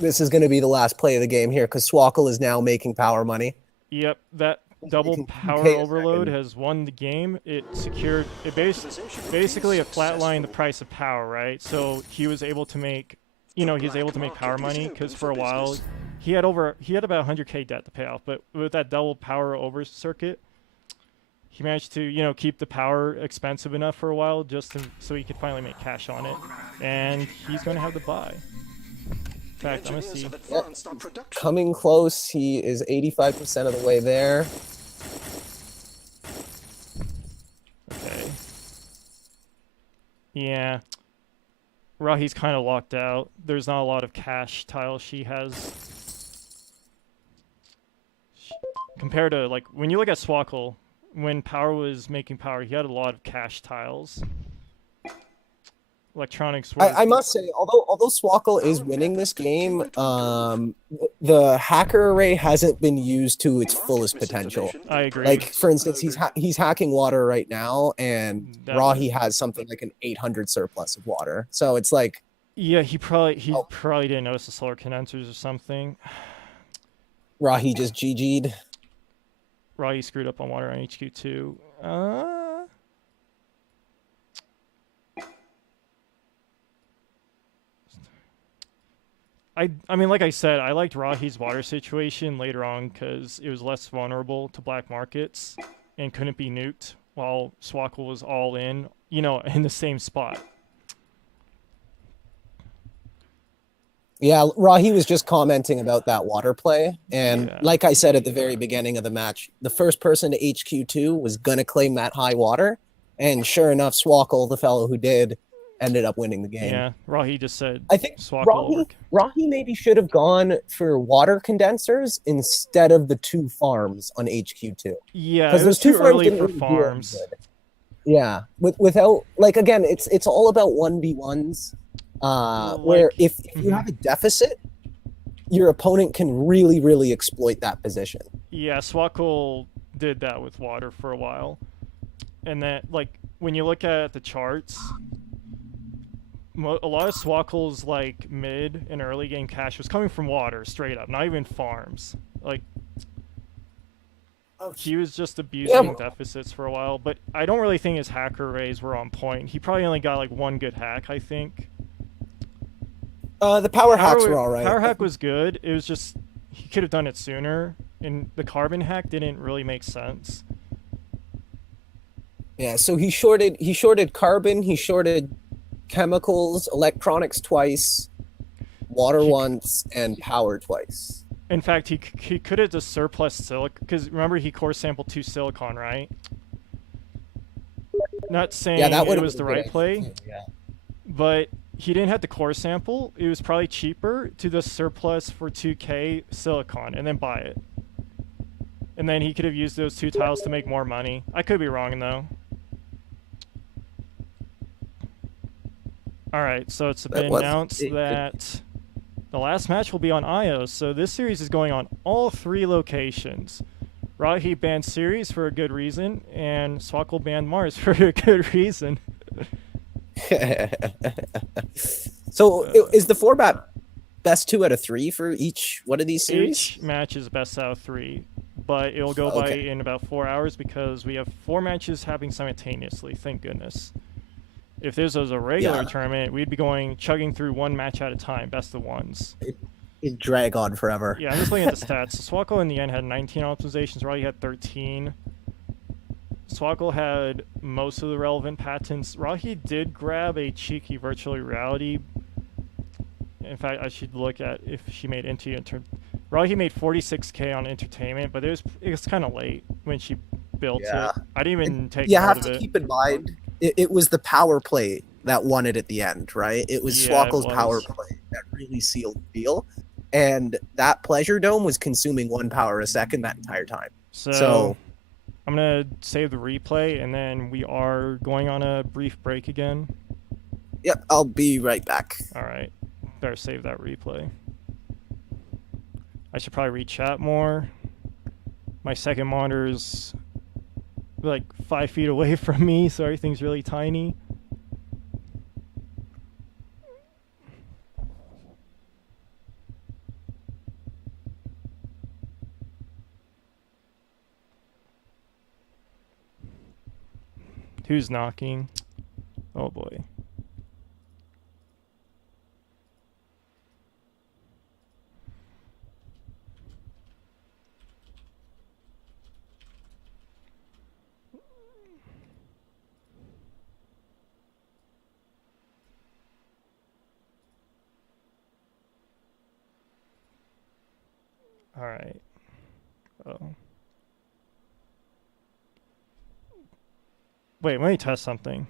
This is going to be the last play of the game here because Swkoll is now making power money. Yep, that double making power 2K a overload second. has won the game. It secured it basically it flatlined the price of power, right? So he was able to make, you know, he's able to make power money because for a while he had about 100k debt to pay off, but with that double power over circuit, he managed to, you know, keep the power expensive enough for a while so he could finally make cash on it, and he's going to have the buy. fact, I'm gonna Engineers see. have advanced our production. Coming close. He is 85% of the way there. Okay. Yeah. Rhahi's kind of locked out. There's not a lot of cash tiles she has. Compared to, like, when you look at Swkoll, when Power was making Power, he had a lot of cash tiles. Electronics were... I must say, although Swkoll is winning this game, the hacker array hasn't been used to its fullest potential. I agree. Like, for instance, he's hacking water right now, and Rhahi has something like an 800 surplus of water. So it's like... Yeah, he probably didn't notice the solar condensers or something. Rhahi just GG'd. Rhahi screwed up on water on HQ too. I mean, like I said, I liked Rhahi's water situation later on because it was less vulnerable to black markets and couldn't be nuked, while Swkoll was all in, you know, in the same spot. Yeah, Rhahi was just commenting about that water play. And Yeah. like I said at the very beginning of the match, the first person to HQ2 was going to claim that high water. And sure enough, Swkoll, the fellow who did, ended up winning the game. Yeah, Rhahi just said I think Swkoll Rhahi maybe should have gone for water condensers instead of the 2 farms on HQ2. Yeah, because those 2 early farms for didn't farms. Yeah, without, like, again, it's all about 1v1s. Where if you have a deficit, your opponent can really, really exploit that position. Yeah, Swkoll did that with water for a while. And then, like, when you look at the charts, a lot of Swkoll's, like, mid and early game cash was coming from water, straight up, not even farms. Like, he was just abusing deficits for a while, but I don't really think his hacker arrays were on point. He probably only got, like, 1 good hack, I think. The power hacks were all right. Power hack was good. It was just he could have done it sooner, and the carbon hack didn't really make sense. Yeah, so he shorted carbon, he shorted chemicals, electronics twice, water once, and power twice. In fact, he could have just surplus silicon, because remember he core sampled 2 silicon, right? Not saying it was the right play, but he didn't have the core sample. It was probably cheaper to just surplus for 2k silicon and then buy it. And then he could have used those 2 tiles to make more money. I could be wrong, though. Alright, so it's been announced that the last match will be on Io, so this series is going on all 3 locations. Rhahi banned Ceres for a good reason, and Swkoll banned Mars for a good reason. So is the format best 2 out of 3 for each one of these series? Each match is best out of 3, but it'll go by in about 4 hours because we have 4 matches happening simultaneously, thank goodness. If this was a regular tournament, we'd be chugging through 1 match at a time, best of ones. It'd drag on forever. Yeah, I'm just looking at the stats. So Swkoll in the end had 19 optimizations, Rhahi had 13. Swkoll had most of the relevant patents. Rhahi did grab a cheeky virtual reality. In fact, I should look at if she made Rhahi made 46k on entertainment, but it was kind of late when she built it. I didn't even take note of it. You have to keep in mind, it was the power play that won it at the end, right? It was Swkoll's power play that really sealed the deal. And that pleasure dome was consuming 1 power a second that entire time. So I'm going to save the replay, and then we are going on a brief break again. Yep, I'll be right back. All right. Better save that replay. I should probably re-chat more. My second monitor is like 5 feet away from me, so everything's really tiny. Who's knocking? Oh boy. All right. Oh. Wait, let me test something.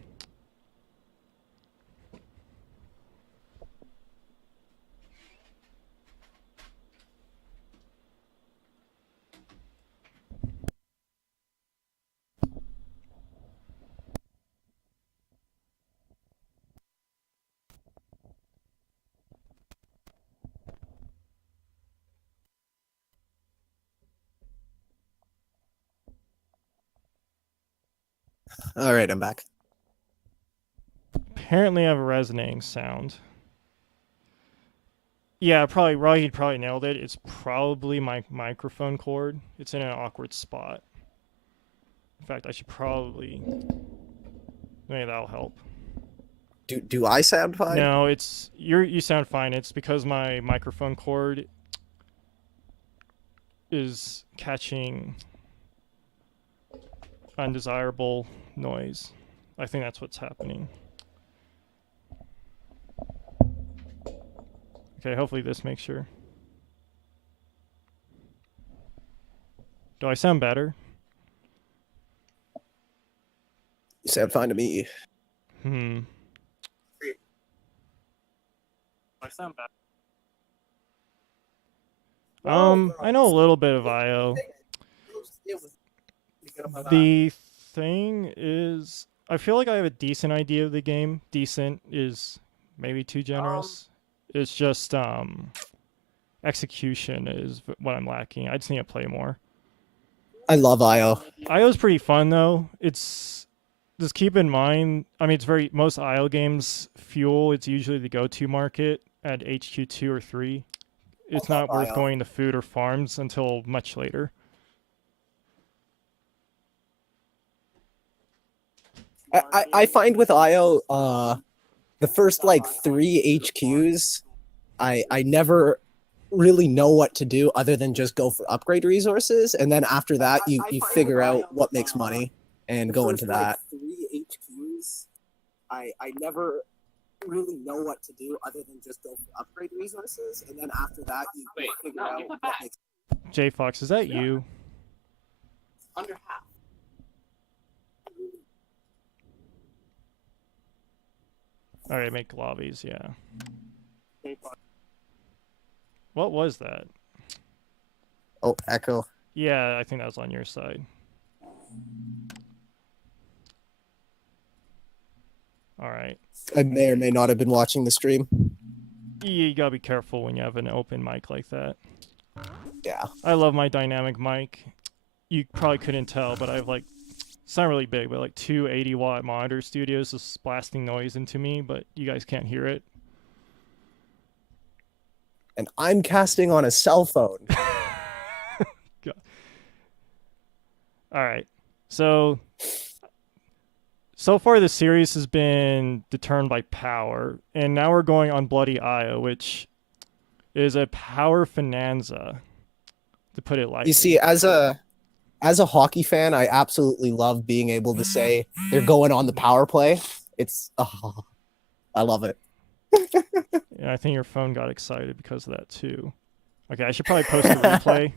All right, I'm back. Apparently I have a resonating sound. Yeah, probably Rhahi probably nailed it. It's probably my microphone cord. It's in an awkward spot. In fact, I should probably maybe that'll help. Do I sound fine? No, it's you sound fine. It's because my microphone cord is catching undesirable noise. I think that's what's happening. Okay, hopefully this makes sure. Do I sound better? You sound fine to me. I sound better. I know a little bit of IO. The thing is, I feel like I have a decent idea of the game. Decent is maybe too generous. It's just execution is what I'm lacking. I just need to play more. I love IO. IO's pretty fun though. It's just keep in mind. I mean, it's very most IO games fuel. It's usually the go-to market at HQ 2 or 3. It's not worth IO. going to food or farms until much later. I find with IO, the first like 3 HQs, I never really know what to do other than just go for upgrade resources, and then after that you figure out what makes money and go into that. 3 HQs, I never really know what to do other than just go for upgrade resources, and then after that you figure out what makes. J Fox, is that you? Under half. All right, make lobbies. Yeah. What was that? Oh, echo. Yeah, I think that was on your side. All right. I may or may not have been watching the stream. You gotta be careful when you have an open mic like that. Yeah. I love my dynamic mic. You probably couldn't tell, but I have like, it's not really big, but like 2 80-watt monitor studios just blasting noise into me, but you guys can't hear it. And I'm casting on a cell phone. All right. So far the series has been determined by power, and now we're going on Bloody Io, which is a power bonanza, to put it lightly. You see, as a hockey fan, I absolutely love being able to say they're going on the power play. It's I love it. And I think your phone got excited because of that too. Okay, I should probably post a replay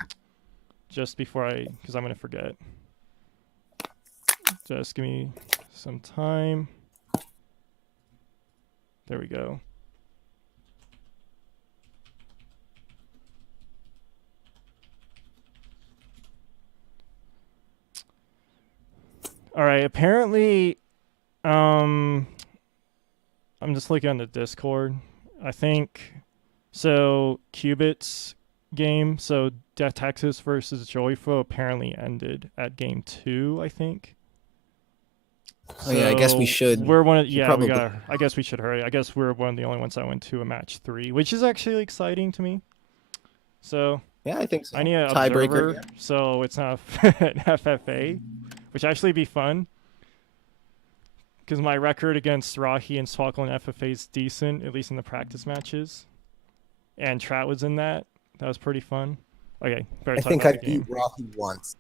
just before because I'm gonna forget. Just give me some time. There we go. All right, apparently, I'm just looking on the Discord. I think, so Qubit's game, so Texas versus Joyfo apparently ended at game 2, I think. Oh yeah, I guess we should. We're one of probably. I guess we should hurry. I guess we're one of the only ones that went to a match 3, which is actually exciting to me. So Yeah, I think so. I need an Tiebreaker. observer, so it's not an FFA, which actually be fun. Because my record against Rhahi and Swkoll and FFA is decent, at least in the practice matches. And Trat was in that. That was pretty fun. Okay, better I talk think about I the game. beat Rhahi once.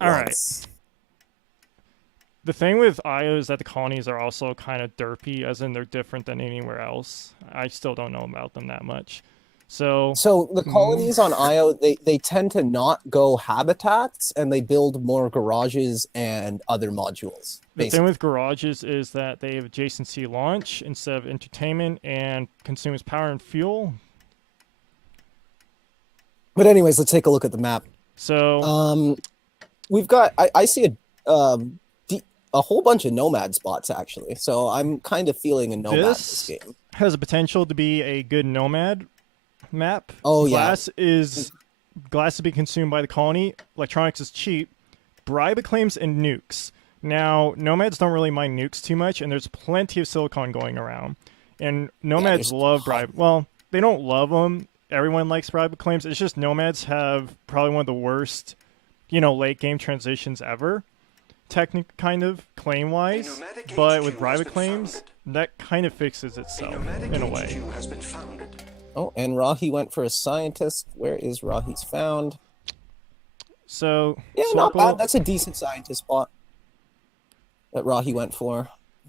All right. The thing with IO is that the colonies are also kind of derpy, as in they're different than anywhere else. I still don't know about them that much. So the colonies on Io, they tend to not go habitats, and they build more garages and other modules. The thing with garages is that they have adjacency launch instead of entertainment, and consumes power and fuel. But anyways, let's take a look at the map. So we've got I see a whole bunch of nomad spots actually. So I'm kind of feeling a nomad this game. Has a potential to be a good nomad map. Oh glass is to be consumed by the colony. Electronics is cheap. Bribe claims and nukes. Now, nomads don't really mind nukes too much, and there's plenty of silicon going around. And nomads love bribe. Well, they don't love them. Everyone likes bribe claims. It's just nomads have probably one of the worst, late game transitions ever. Kind of claim wise, but with bribe claims, that kind of fixes itself in a way. Oh, and Rhahi went for a scientist. Where is Rahi's found? So yeah, Swkoll, not bad. That's a decent scientist spot that Rhahi went for,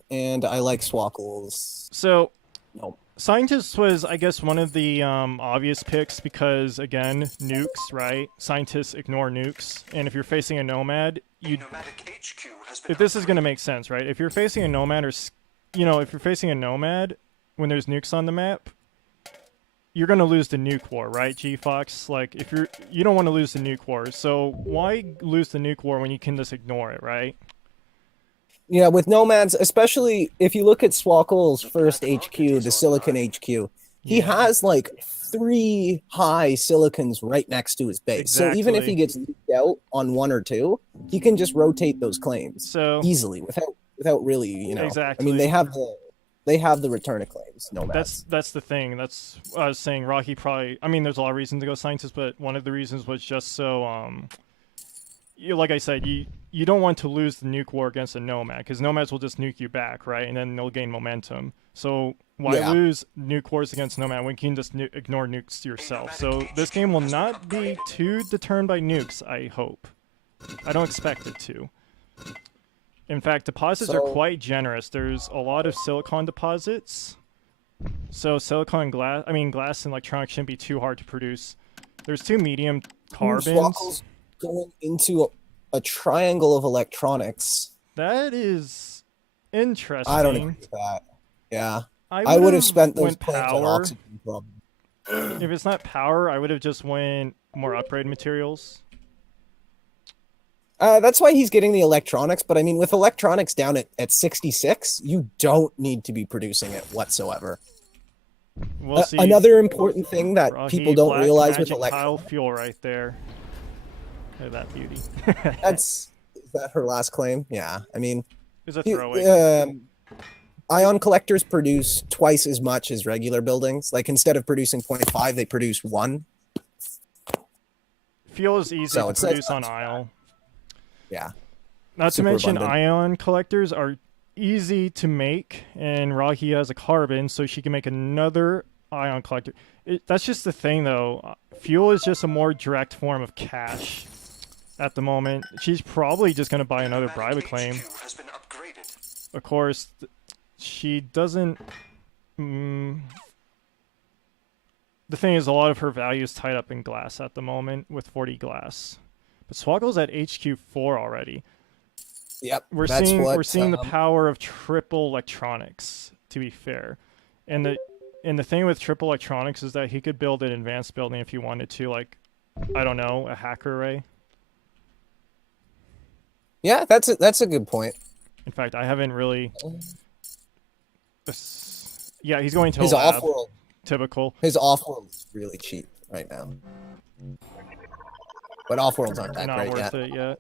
and I like Swkoll's. So no. Scientist was, I guess, one of the obvious picks because, again, nukes, right? Scientists ignore nukes, and if you're facing a nomad, if this is going to make sense, right? If you're facing a nomad, or if you're facing a nomad when there's nukes on the map, you're going to lose the nuke war, right, G-Fox? Like, if you don't want to lose the nuke war, so why lose the nuke war when you can just ignore it, right? Yeah, with nomads, especially if you look at Swkoll's first HQ, the Silicon HQ, he has like 3 high silicons right next to his base. Exactly. So even if he gets leaked out on 1 or 2, he can just rotate those claims easily without really, Exactly. I mean, they have the return of claims. Nomads. That's the thing. That's what I was saying. Rhahi probably. I mean, there's a lot of reasons to go scientist, but one of the reasons was just so like I said, you don't want to lose the nuke war against a nomad, because nomads will just nuke you back, right? And then they'll gain momentum. So why lose nuke wars against nomad when you can just ignore nukes yourself? So this game will not be too determined by nukes, I hope. I don't expect it to. In fact, deposits are quite generous. There's a lot of silicon deposits. So silicon glass and electronics shouldn't be too hard to produce. There's 2 medium carbons. Going into a triangle of electronics. That is interesting. I don't agree with that. Yeah. I would have spent those points on oxygen problem. If it's not power, I would have just went more upgrade materials. That's why he's getting the electronics, but I mean, with electronics down at 66, you don't need to be producing it whatsoever. We'll see. Another important thing that people don't realize with electronics. Fuel right there. Look at that beauty. Is that her last claim? Yeah. I mean, it's a throwaway. Ion collectors produce twice as much as regular buildings. Like, instead of producing 0.5, they produce 1. Fuel is easy to produce on Isle. Yeah. Not to mention, ion collectors are easy to make, and Rhahi has a carbon, so she can make another ion collector. That's just the thing, though. Fuel is just a more direct form of cash at the moment. She's probably just going to buy another bribe claim. Of course, she doesn't... the thing is, a lot of her value is tied up in glass at the moment with 40 glass. But Swkoll's at HQ4 already. Yep. We're seeing the power of triple electronics, to be fair. And the thing with triple electronics is that he could build an advanced building if he wanted to, like, I don't know, a hacker array. Yeah, that's a good point. In fact, I haven't really... Yeah, he's going to his lab. Off-world. Typical. His off-world is really cheap right now. But off-worlds aren't that great yet. Not worth it yet.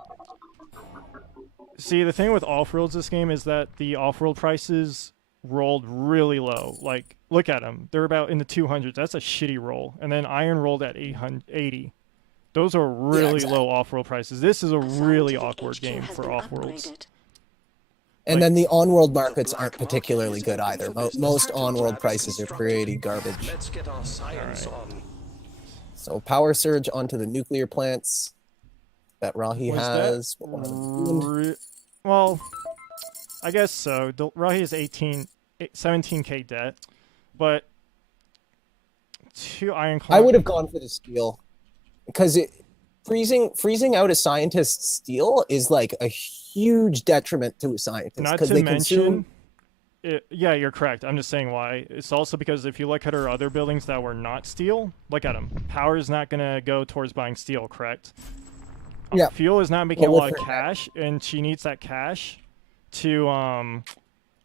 See, the thing with off-worlds this game is that the off-world prices rolled really low. Like, look at them. They're about in the 200s. That's a shitty roll. And then Iron rolled at 880. Those are really low off-world prices. This is a really awkward game for off-worlds. And then the on-world markets aren't particularly good either. Most on-world prices are pretty garbage. Let's get our science on. So power surge onto the nuclear plants that Rhahi has. Well, I guess so. Rhahi is 17k debt, but 2 iron I would have gone for the steel because freezing out a scientist's steel is like a huge detriment to a scientist Not because to they mention, consume. yeah, you're correct. I'm just saying why. It's also because if you look at her other buildings that were not steel, look at them. Power is not going to go towards buying steel, correct? Yeah. Fuel is not making a Well, lot with of her- cash, and she needs that cash to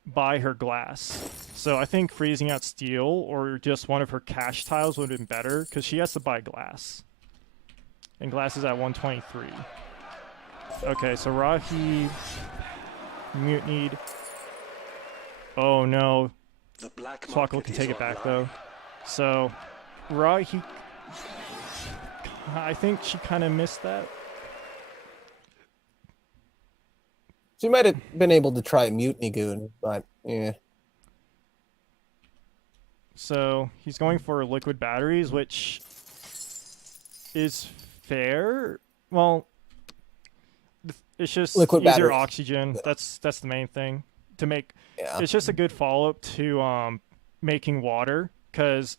buy her glass. So I think freezing out steel or just one of her cash tiles would have been better because she has to buy glass. And glass is at 123. Okay, so Rhahi mutinied. Oh no. The black Swkoll market can is take it back online. though. So Rhahi, I think she kind of missed that. She might have been able to try Mutiny Goon, but yeah. So he's going for liquid batteries, which is fair. Well, it's just Liquid easier batteries. oxygen. That's the main thing to make. Yeah. It's just a good follow-up to making water, because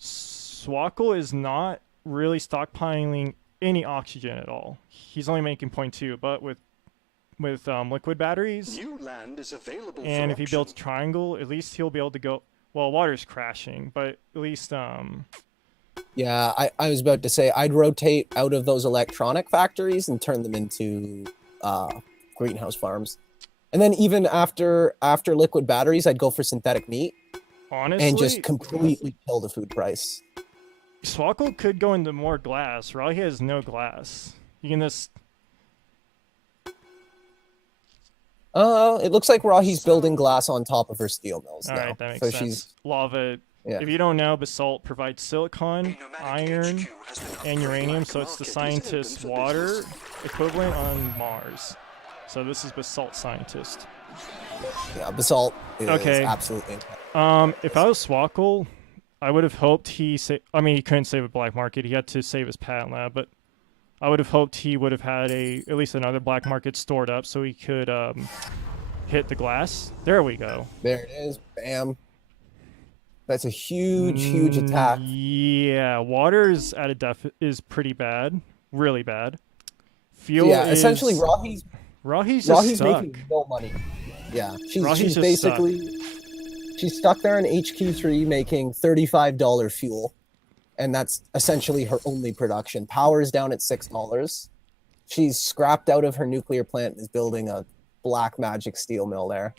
Swkoll is not really stockpiling any oxygen at all. He's only making 0.2, but with liquid batteries, New land is available and for if he auction. builds triangle, at least he'll be able to go. Well, water's crashing, but at least Yeah, I was about to say I'd rotate out of those electronic factories and turn them into greenhouse farms. And then even after liquid batteries, I'd go for synthetic meat honestly, and just completely kill the food price. Swkoll could go into more glass. Rhahi has no glass. You can just It looks like Rahi's building glass on top of her steel mills all now. right. That makes So sense. she's Lava. yeah. If you don't know, basalt provides silicon, iron, HQ has been and upgraded. uranium, The so it's the market is scientist's open for water business. equivalent on Mars. So this is basalt scientist. Yeah, basalt is Okay. absolutely. If I was Swkoll, I would have hoped he I mean, he couldn't save a black market. He had to save his patent lab, but I would have hoped he would have had at least another black market stored up so he could hit the glass. There we go. There it is. Bam. That's a huge attack. Yeah, water is at a is pretty bad, really bad. Fuel Yeah, is essentially Rahi's Rahi's stuck. making no money. Yeah, Rahi's she's just basically she's stuck there in HQ3 making $35 fuel, and that's essentially her only production. Power is down at $6. She's scrapped out of her nuclear plant and is building a black magic steel mill there.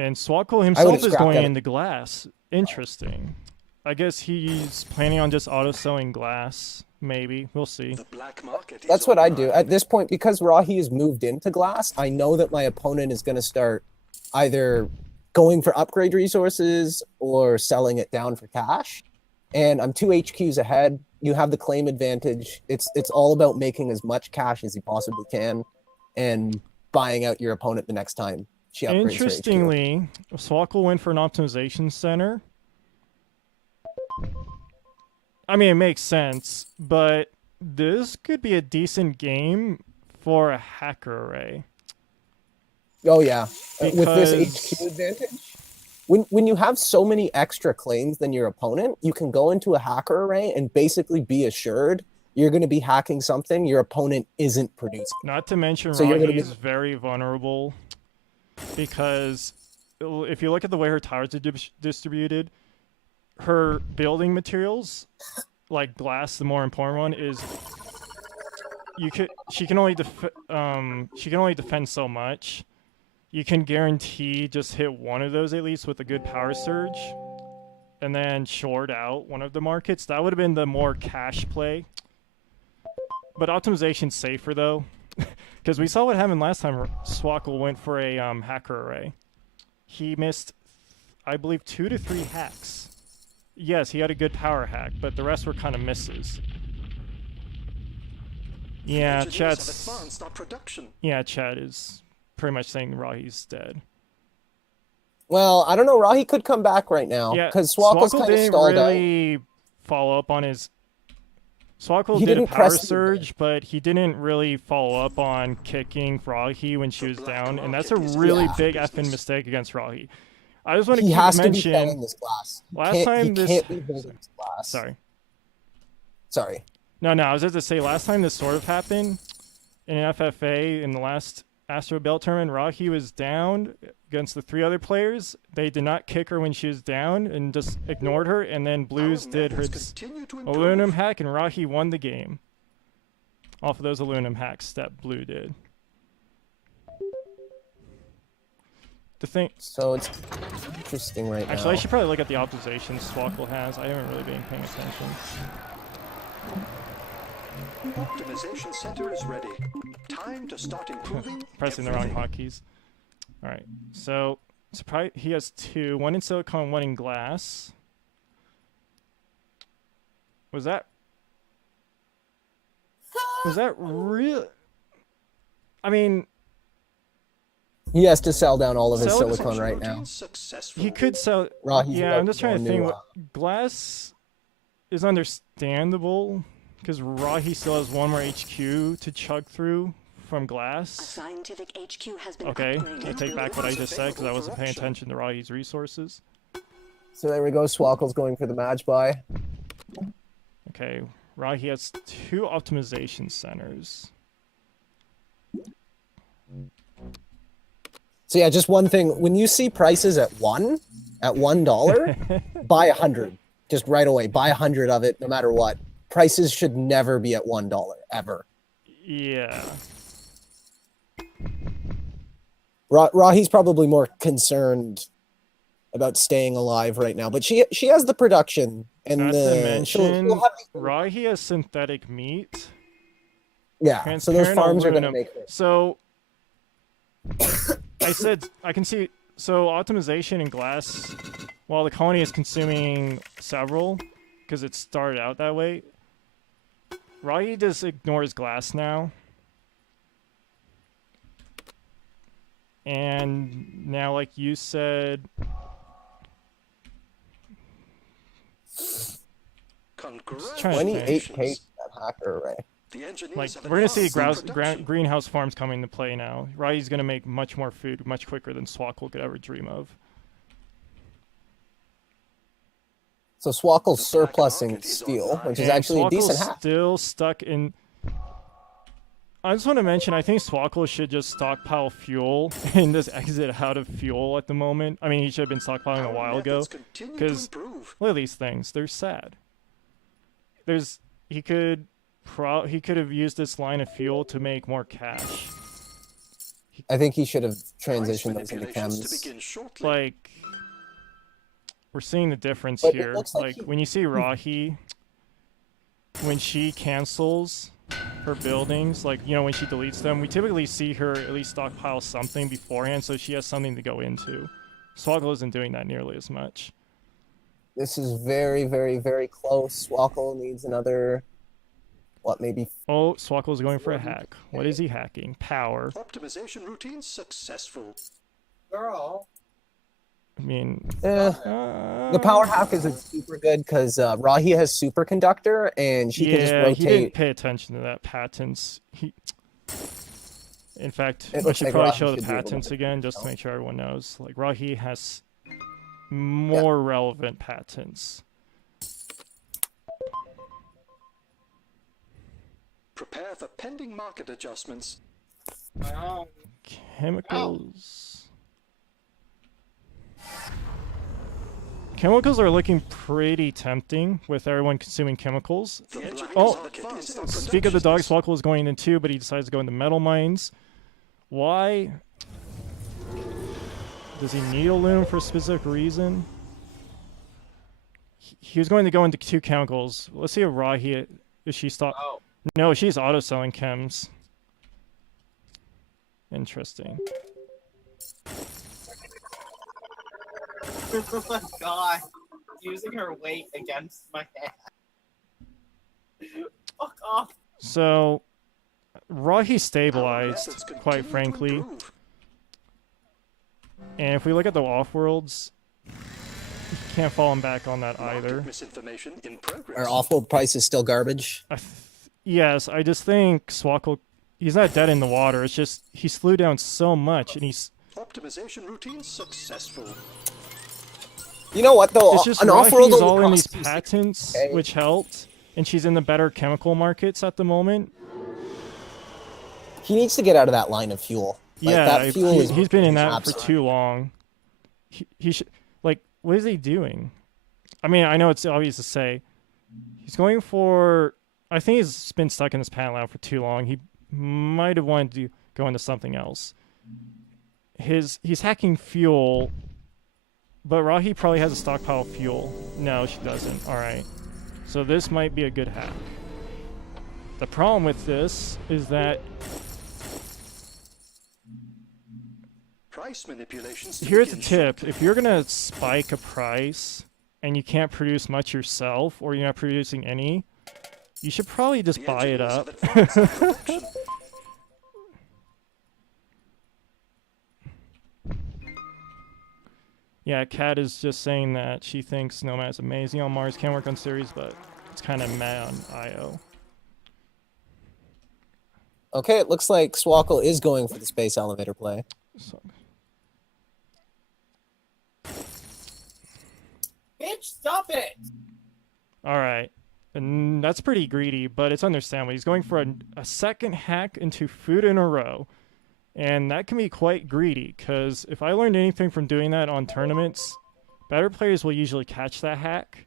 And Swkoll I himself would've is scrapped going out. into glass. Interesting. I guess he's planning on just auto selling glass. Maybe we'll see. The black market is That's what I do online. at this point, because Rhahi has moved into glass. I know that my opponent is going to start either going for upgrade resources or selling it down for cash, and I'm 2 HQs ahead. You have the claim advantage. It's all about making as much cash as you possibly can and buying out your opponent the next time she upgrades her HQ. Interestingly, Swkoll went for an optimization center. I mean, it makes sense, but this could be a decent game for a hacker array. Oh yeah, with this Because- HQ advantage, when you have so many extra claims than your opponent, you can go into a hacker array and basically be assured you're going to be hacking something your opponent isn't producing. Not to mention So you're gonna Rhahi is very vulnerable because if you look at the way her towers are distributed, her building materials, like glass, the more important one, is she can only defend so much. You can guarantee just hit one of those at least with a good power surge, and then short out one of the markets. That would have been the more cash play. But optimization's safer though, because we saw what happened last time Swkoll went for a hacker array. He missed, I believe, 2 to 3 hacks. Yes, he had a good power hack, but the rest were kind of misses. Yeah, Engineers have Chad's advanced our production. Chad is pretty much saying Rahi's dead. Well, I don't know. Rahi could come back right now Yeah, because Swkoll's Swkoll kind of didn't stalled out. really follow up on his. Swkoll He did a didn't power press the surge, but he didn't really follow up on kicking Rhahi when she was black down, and that's a market is really Yeah. big business. effing mistake against Rhahi. I just want to He keep has to be mention selling this glass. last time He this. can't be holding this glass. Sorry. No, I was just to say last time this sort of happened in an FFA in the last Astro Bell tournament, Rhahi was down against the 3 other players. They did not kick her when she was down and just ignored her, and then Blues did her aluminum hack, and Rhahi won the game off of those aluminum hacks that Blue did. The thing. So it's interesting right now. Actually, I should probably look at the optimizations Swkoll has. I haven't really been paying attention. Optimization center is ready. Time to start improving. Pressing the wrong hotkeys. All right, so he has 2, 1 in silicon, 1 in glass. Was that real? I mean, he has to sell down all of his silicon right now. He could sell. Yeah, I'm just trying to think. What glass is understandable because Rhahi still has 1 more HQ to chug through from glass. A scientific HQ has been okay, upgraded. I take back what I just said because I wasn't paying attention to Rhahi's resources. So there we go. Swkoll's going for the match buy. Okay, Rhahi has 2 optimization centers. So yeah, just one thing. When you see prices at $1, buy 100. Just right away, buy 100 of it, no matter what. Prices should never be at $1 ever. Yeah. Rhahi's probably more concerned about staying alive right now, but she has the production and Not the. to mention, Rhahi has synthetic meat. Yeah, so those farms are going to make it. So I said I can see. So optimization and glass, while the colony is consuming several, because it started out that way. Rhahi just ignores glass now. And now, like you said, 28K that hacker array. Like we're gonna see greenhouse farms coming into play now. Rhahi's gonna make much more food much quicker than Swkoll could ever dream of. So Swkoll's surplusing steel, which is actually a decent hack. Still stuck in. I just want to mention, I think Swkoll should just stockpile fuel and just exit out of fuel at the moment. I mean, he should have been stockpiling a while ago. Because look at these things; they're sad. He could have used this line of fuel to make more cash. I think he should have transitioned those into chems. Like, we're seeing the difference here. Like when you see Rhahi, when she cancels her buildings, like, you know, when she deletes them, we typically see her at least stockpile something beforehand so she has something to go into. Swkoll isn't doing that nearly as much. This is very, very, very close. Swkoll needs another, what, maybe? Oh, Swkoll's going for a hack. What is he hacking? Power. Optimization routine successful. Girl. I mean, the power hack isn't super good because Rhahi has superconductor and she can just rotate. He didn't pay attention to that patents. In fact, I should probably show the patents again just to make sure everyone knows. Like Rhahi has more relevant patents. Prepare for pending market adjustments. Chemicals. Chemicals are looking pretty tempting with everyone consuming chemicals. Oh, speak of the dog, Swkoll is going in too, but he decides to go into metal mines. Why? Does he need aluminum for a specific reason? He was going to go into 2 chemicals. Let's see if Rhahi, is she stop? Oh. No, she's auto-selling chems. Interesting. Oh my god. Using her weight against my head. Fuck off. So, Rhahi stabilized, quite frankly. And if we look at the off-worlds, you can't fall him back on that either. Our off-world price is still garbage? Yes, I just think Swkoll, he's not dead in the water. It's just he slew down so much, and he's... Optimization routine successful. You know what though? It's just An Rhahi's off-world only all in these costs 260. patents, Okay. which helped, and she's in the better chemical markets at the moment. He needs to get out of that line of fuel. Like, Yeah, that fuel is he's been in that for absolute. too long. He should, like, what is he doing? I mean, I know it's obvious to say. He's going for, I think he's been stuck in this panel out for too long. He might have wanted to go into something else. He's hacking fuel, but Rhahi probably has a stockpile of fuel. No, she doesn't. All right. So this might be a good hack. The problem with this is that Price manipulations. here's a tip. If you're going to spike a price and you can't produce much yourself, or you're not producing any, you should probably just buy it up. Yeah, Kat is just saying that she thinks Nomad is amazing on Mars, can work on series, but it's kind of meh on IO. Okay, it looks like Swkoll is going for the space elevator play. So, Bitch, stop it! all right. And that's pretty greedy, but it's understandable. He's going for a second hack into food in a row. And that can be quite greedy, because if I learned anything from doing that on tournaments, better players will usually catch that hack.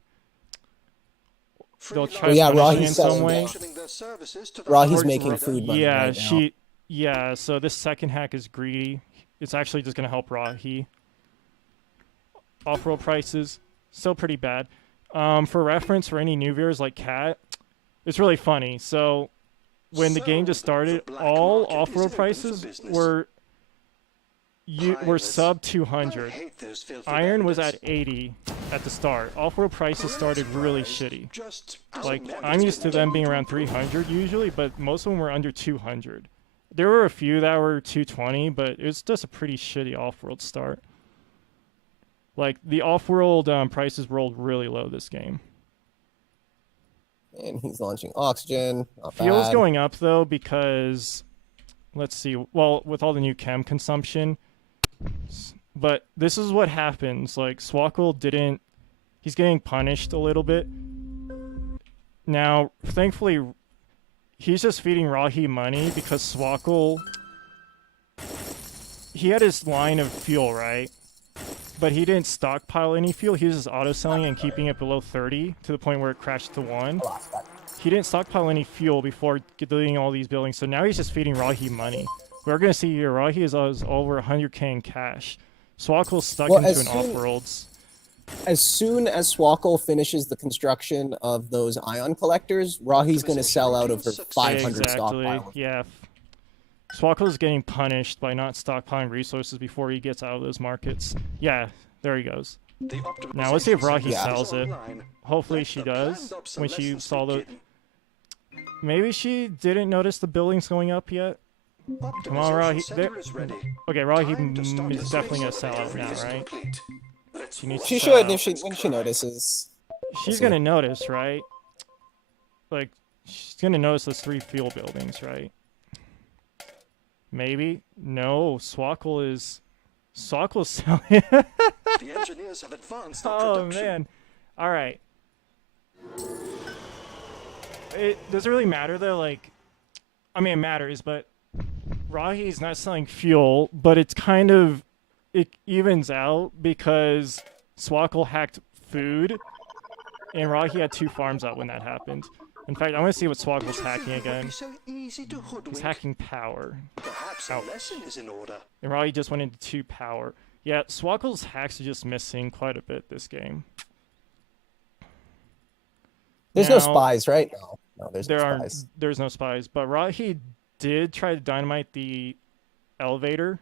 They'll try to punish me in some way. Rhahi's making food money right now. Yeah, so this second hack is greedy. It's actually just going to help Rhahi. Off-roll prices, still pretty bad. For reference, for any new viewers like Kat, it's really funny. So when the game just started, all off-road prices were sub 200. Iron was at 80 at the start. Off-road prices started really shitty. Like, I'm used to them being around 300 usually, but most of them were under 200. There were a few that were 220, but it's just a pretty shitty off-world start. Like, the off-world prices rolled really low this game. And he's launching oxygen. Not Fuel's bad. going up, though, because, let's see, well, with all the new chem consumption. But this is what happens. Like, Swkoll didn't... He's getting punished a little bit. Now, thankfully, he's just feeding Rhahi money because Swkoll... He had his line of fuel, right? But he didn't stockpile any fuel. He was just auto-selling and keeping it below 30 to the point where it crashed to 1. He didn't stockpile any fuel before deleting all these buildings, so now he's just feeding Rhahi money. We're going to see here, Rhahi is over 100k in cash. Swkoll's stuck into an off-worlds. As soon as Swkoll finishes the construction of those ion collectors, Rhahi's going to sell out of her 500 stockpile. Yeah. Swkoll is getting punished by not stockpiling resources before he gets out of those markets. Yeah, there he goes. Now let's see if Rhahi sells it. Hopefully she does. When she saw the... Maybe she didn't notice the buildings going up yet. Come on, Rhahi. Okay, Rhahi is definitely going to sell out now, right? She should when she notices. She's going to notice, right? Like, she's going to notice those 3 fuel buildings, right? Maybe. No, Swkoll's selling. The engineers have advanced our Oh man. Alright. Does it really matter though? Like, I mean it matters, but Rhahi's not selling fuel, but it's kind of, it evens out because Swkoll hacked food and Rhahi had 2 farms out when that happened. In fact, I want to see what Swkoll's hacking again. He's hacking power. Perhaps a lesson is in order. And Rhahi just went into 2 power. Yeah, Swkoll's hacks are just missing quite a bit this game. There's no spies, right? No, there's no spies. There's no spies. But Rhahi did try to dynamite the elevator.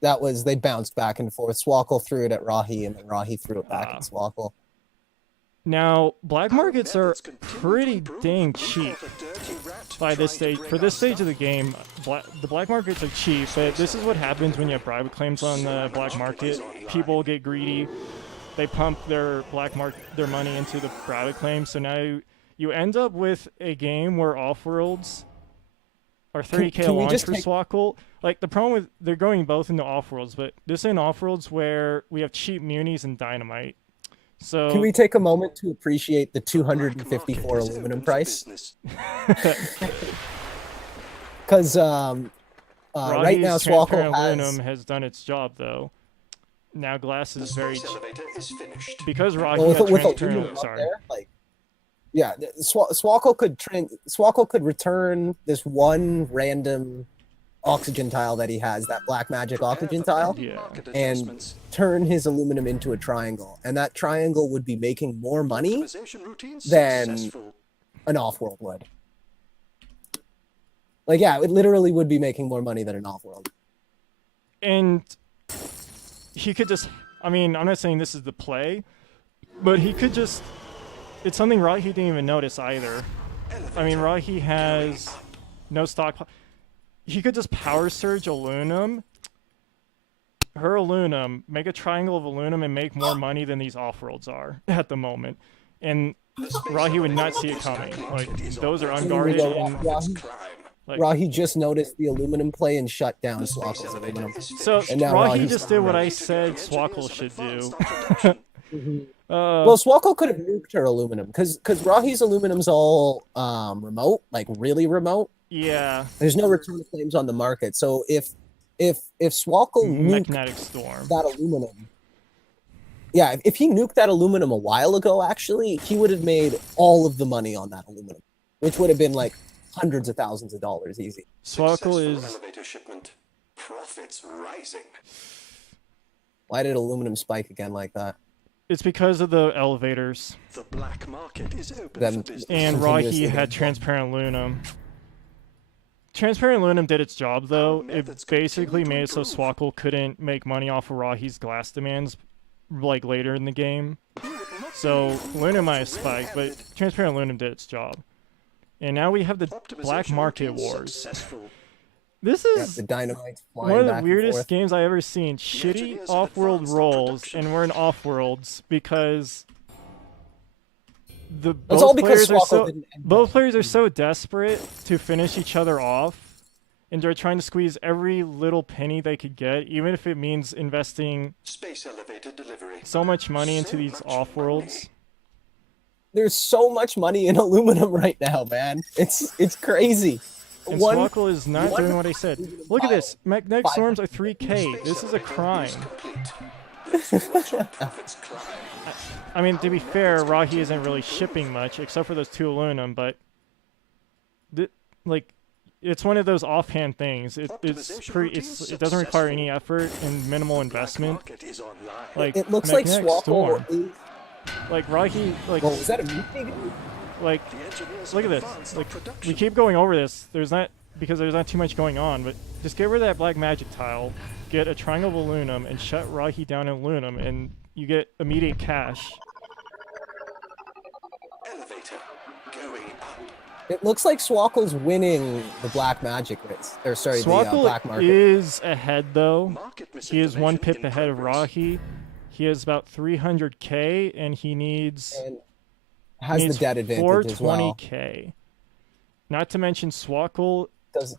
They bounced back and forth. Swkoll threw it at Rhahi, and then Rhahi threw it back at Swkoll. Now, black markets are pretty dang cheap by this stage. For this stage of the game, the black markets are cheap, but this is what happens when you have bribe claims on the black market. People get greedy. They pump their money into the bribe claims, so now you end up with a game where off-worlds or 30k can we launch just for Swkoll. Like, the problem with they're going both into off-worlds, but this is in off-worlds where we have cheap munis and dynamite. So Can we take a moment to appreciate the 254 aluminum price? Because right now Swkoll transparent aluminum has done its job, though. Now glass is very because Rhahi had transparent. Sorry. There, like, yeah, Swkoll could return this one random oxygen tile that he has, that black magic oxygen tile, and turn his aluminum into a triangle, and that triangle would be making more money than an off-world would. Like, yeah, it literally would be making more money than an off-world. And he could just, I mean, I'm not saying this is the play, but he could just, it's something Rhahi didn't even notice either. I mean, Rhahi has no stock. He could just power surge aluminum, her aluminum, make a triangle of aluminum, and make more money than these off-worlds are at the moment. And Rhahi would not see it coming. Like, those are unguarded. Like, Rhahi just noticed the aluminum play and shut down Swkoll's aluminum. So Rhahi just did what I said Swkoll should do. Well, Swkoll could have nuked her aluminum because Rhahi's aluminum's all remote, like really remote. Yeah. There's no return claims on the market. So if Swkoll nuked that aluminum, yeah, if he nuked that aluminum a while ago, actually, he would have made all of the money on that aluminum, which would have been like hundreds of thousands of dollars easy. Swkoll is elevator shipment. Profits rising. Why did aluminum spike again like that? It's because of the elevators. The black market is open Them for business. And Rhahi had transparent aluminum. Transparent aluminum did its job, though. It basically made it so Swkoll couldn't make money off of Rahi's glass demands, like, later in the game. So aluminum might have spiked, but transparent aluminum did its job. And now we have the black market wars. This is the dynamite's one of the weirdest games I've ever seen. Shitty off-world rolls, and we're in off-worlds because both players are so desperate to finish each other off, and they're trying to squeeze every little penny they could get, even if it means investing so much money into these off-worlds. There's so much money in aluminum right now, man. It's crazy. And Swkoll is not doing what I said. Look at this. Magnetic storms are 3k. This is a crime. I mean, to be fair, Rhahi isn't really shipping much, except for those 2 aluminum, but like, it's one of those offhand things. It doesn't require any effort and minimal investment. Like, it looks like Swkoll. Like Rhahi, like. Well, was that a meeting? Like, look at this. Like, we keep going over this. There's not too much going on, but just get rid of that black magic tile, get a triangle of aluminum, and shut Rhahi down in aluminum, and you get immediate cash. Elevator going up. It looks like Swkoll's winning the black magic race. Or sorry, the black market. Is ahead though. He is 1 pip ahead of Rhahi. He has about 300k, and he needs. Has the debt advantage as well. 420k. Not to mention Swkoll. The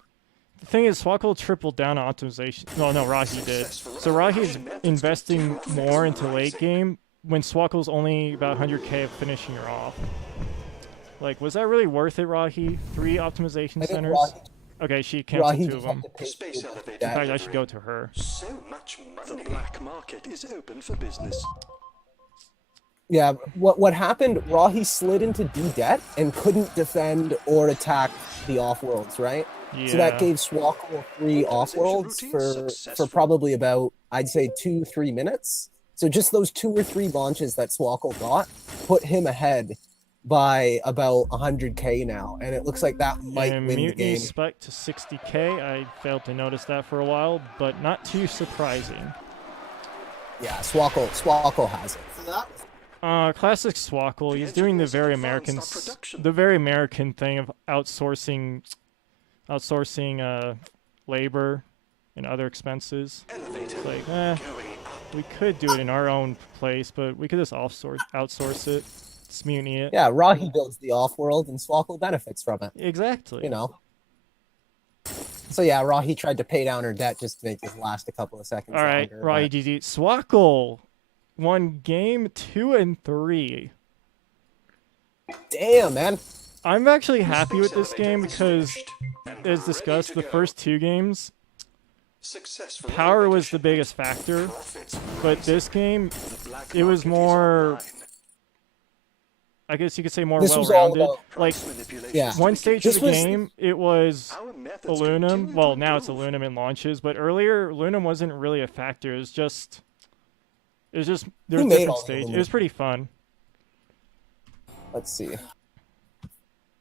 thing is, Swkoll tripled down on optimization. No, Rhahi did. So Rhahi's investing more into late game when Swkoll's only about 100k of finishing her off. Like, was that really worth it, Rhahi? 3 optimization centers? Okay, she canceled 2 of them. In fact, I should go to her. So much money. The black market is open for business. Yeah, what happened, Rhahi slid into D-debt and couldn't defend or attack the off-worlds, right? Yeah. So that gave Swkoll 3 off-worlds for probably about, I'd say, 2-3 minutes. So just those 2 or 3 launches that Swkoll got put him ahead by about 100k now, and it looks like that might win the game. Spec to 60k. I failed to notice that for a while, but not too surprising. Yeah, Swkoll has it. Classic Swkoll. He's doing the very American thing of outsourcing labor and other expenses. It's like, we could do it in our own place, but we could just outsource it, mutiny it. Yeah, Rhahi builds the off-world, and Swkoll benefits from it. Exactly. You know. So yeah, Rhahi tried to pay down her debt just to make this last a couple of seconds All right, longer. Rhahi GG. Swkoll won game 2 and 3. Damn, man. I'm actually happy with this game because, as discussed, the first 2 games, power was the biggest factor, but this game, it was more, I guess you could say, more well-rounded. Like, one stage of the game, it was aluminum. Well, now it's aluminum in launches, but earlier, aluminum wasn't really a factor. It was just there was different stages. It was pretty fun. Let's see.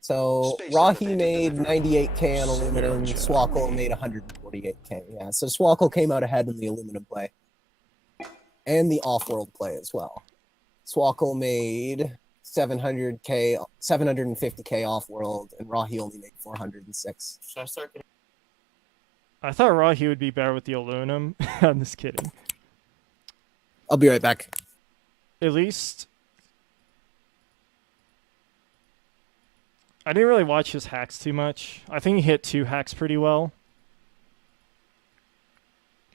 So Rhahi made 98k on aluminum. Swkoll made 148k. Yeah, so Swkoll came out ahead in the aluminum play and the off-world play as well. Swkoll made 750k off-world, and Rhahi only made 406. Should I start getting... I thought Rhahi would be better with the aluminum. I'm just kidding. I'll be right back. At least I didn't really watch his hacks too much. I think he hit 2 hacks pretty well,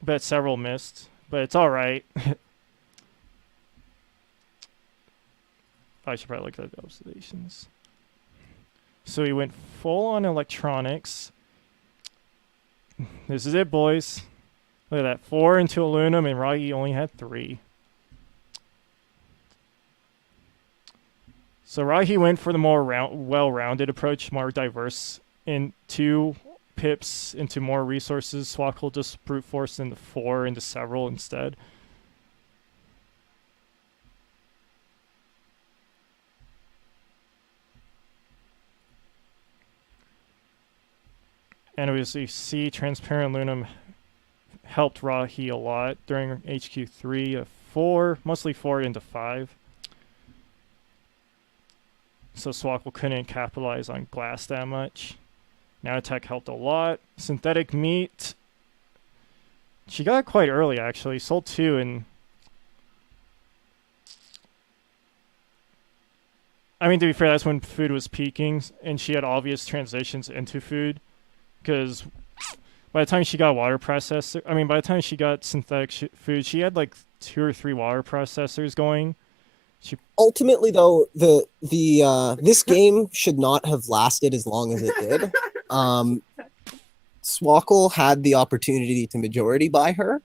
but several missed. But it's all right. I should probably look at the observations. So he went full on electronics. This is it, boys. Look at that. 4 into aluminum, and Rhahi only had 3. So Rhahi went for the more well-rounded approach, more diverse, in 2 pips into more resources. Swkoll just brute forced into 4 into several instead. And obviously, see, transparent aluminum helped Rhahi a lot during HQ3 of 4, mostly 4 into 5. So Swkoll couldn't capitalize on glass that much. Nanotech helped a lot. Synthetic meat, she got quite early actually. Sold 2, and I mean, to be fair, that's when food was peaking, and she had obvious transitions into food. Because by the time she got by the time she got synthetic food, she had like 2 or 3 water processors going. Ultimately, though, this game should not have lasted as long as it did. Swkoll had the opportunity to majority buy her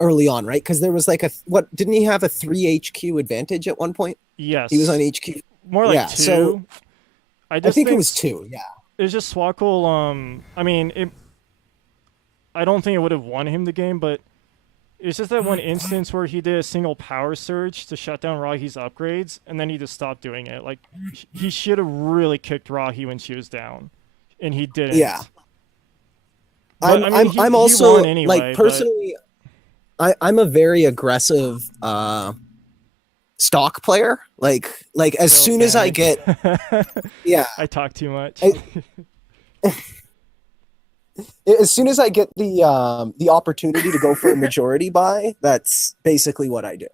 early on, right? Because there was like didn't he have a 3 HQ advantage at one point? Yes. He was on HQ. More like 2. So I think it was 2, yeah. It's just Swkoll, I mean, I don't think it would have won him the game, but it's just that one instance where he did a single power surge to shut down Rhahi's upgrades, and then he just stopped doing it. Like, he should have really kicked Rhahi when she was down, and he didn't. Yeah. But, I'm also, anyway, like, personally, I'm a very aggressive stock player. Like as soon as I get... Yeah. I talk too much. As soon as I get the opportunity to go for a majority buy, that's basically what I do.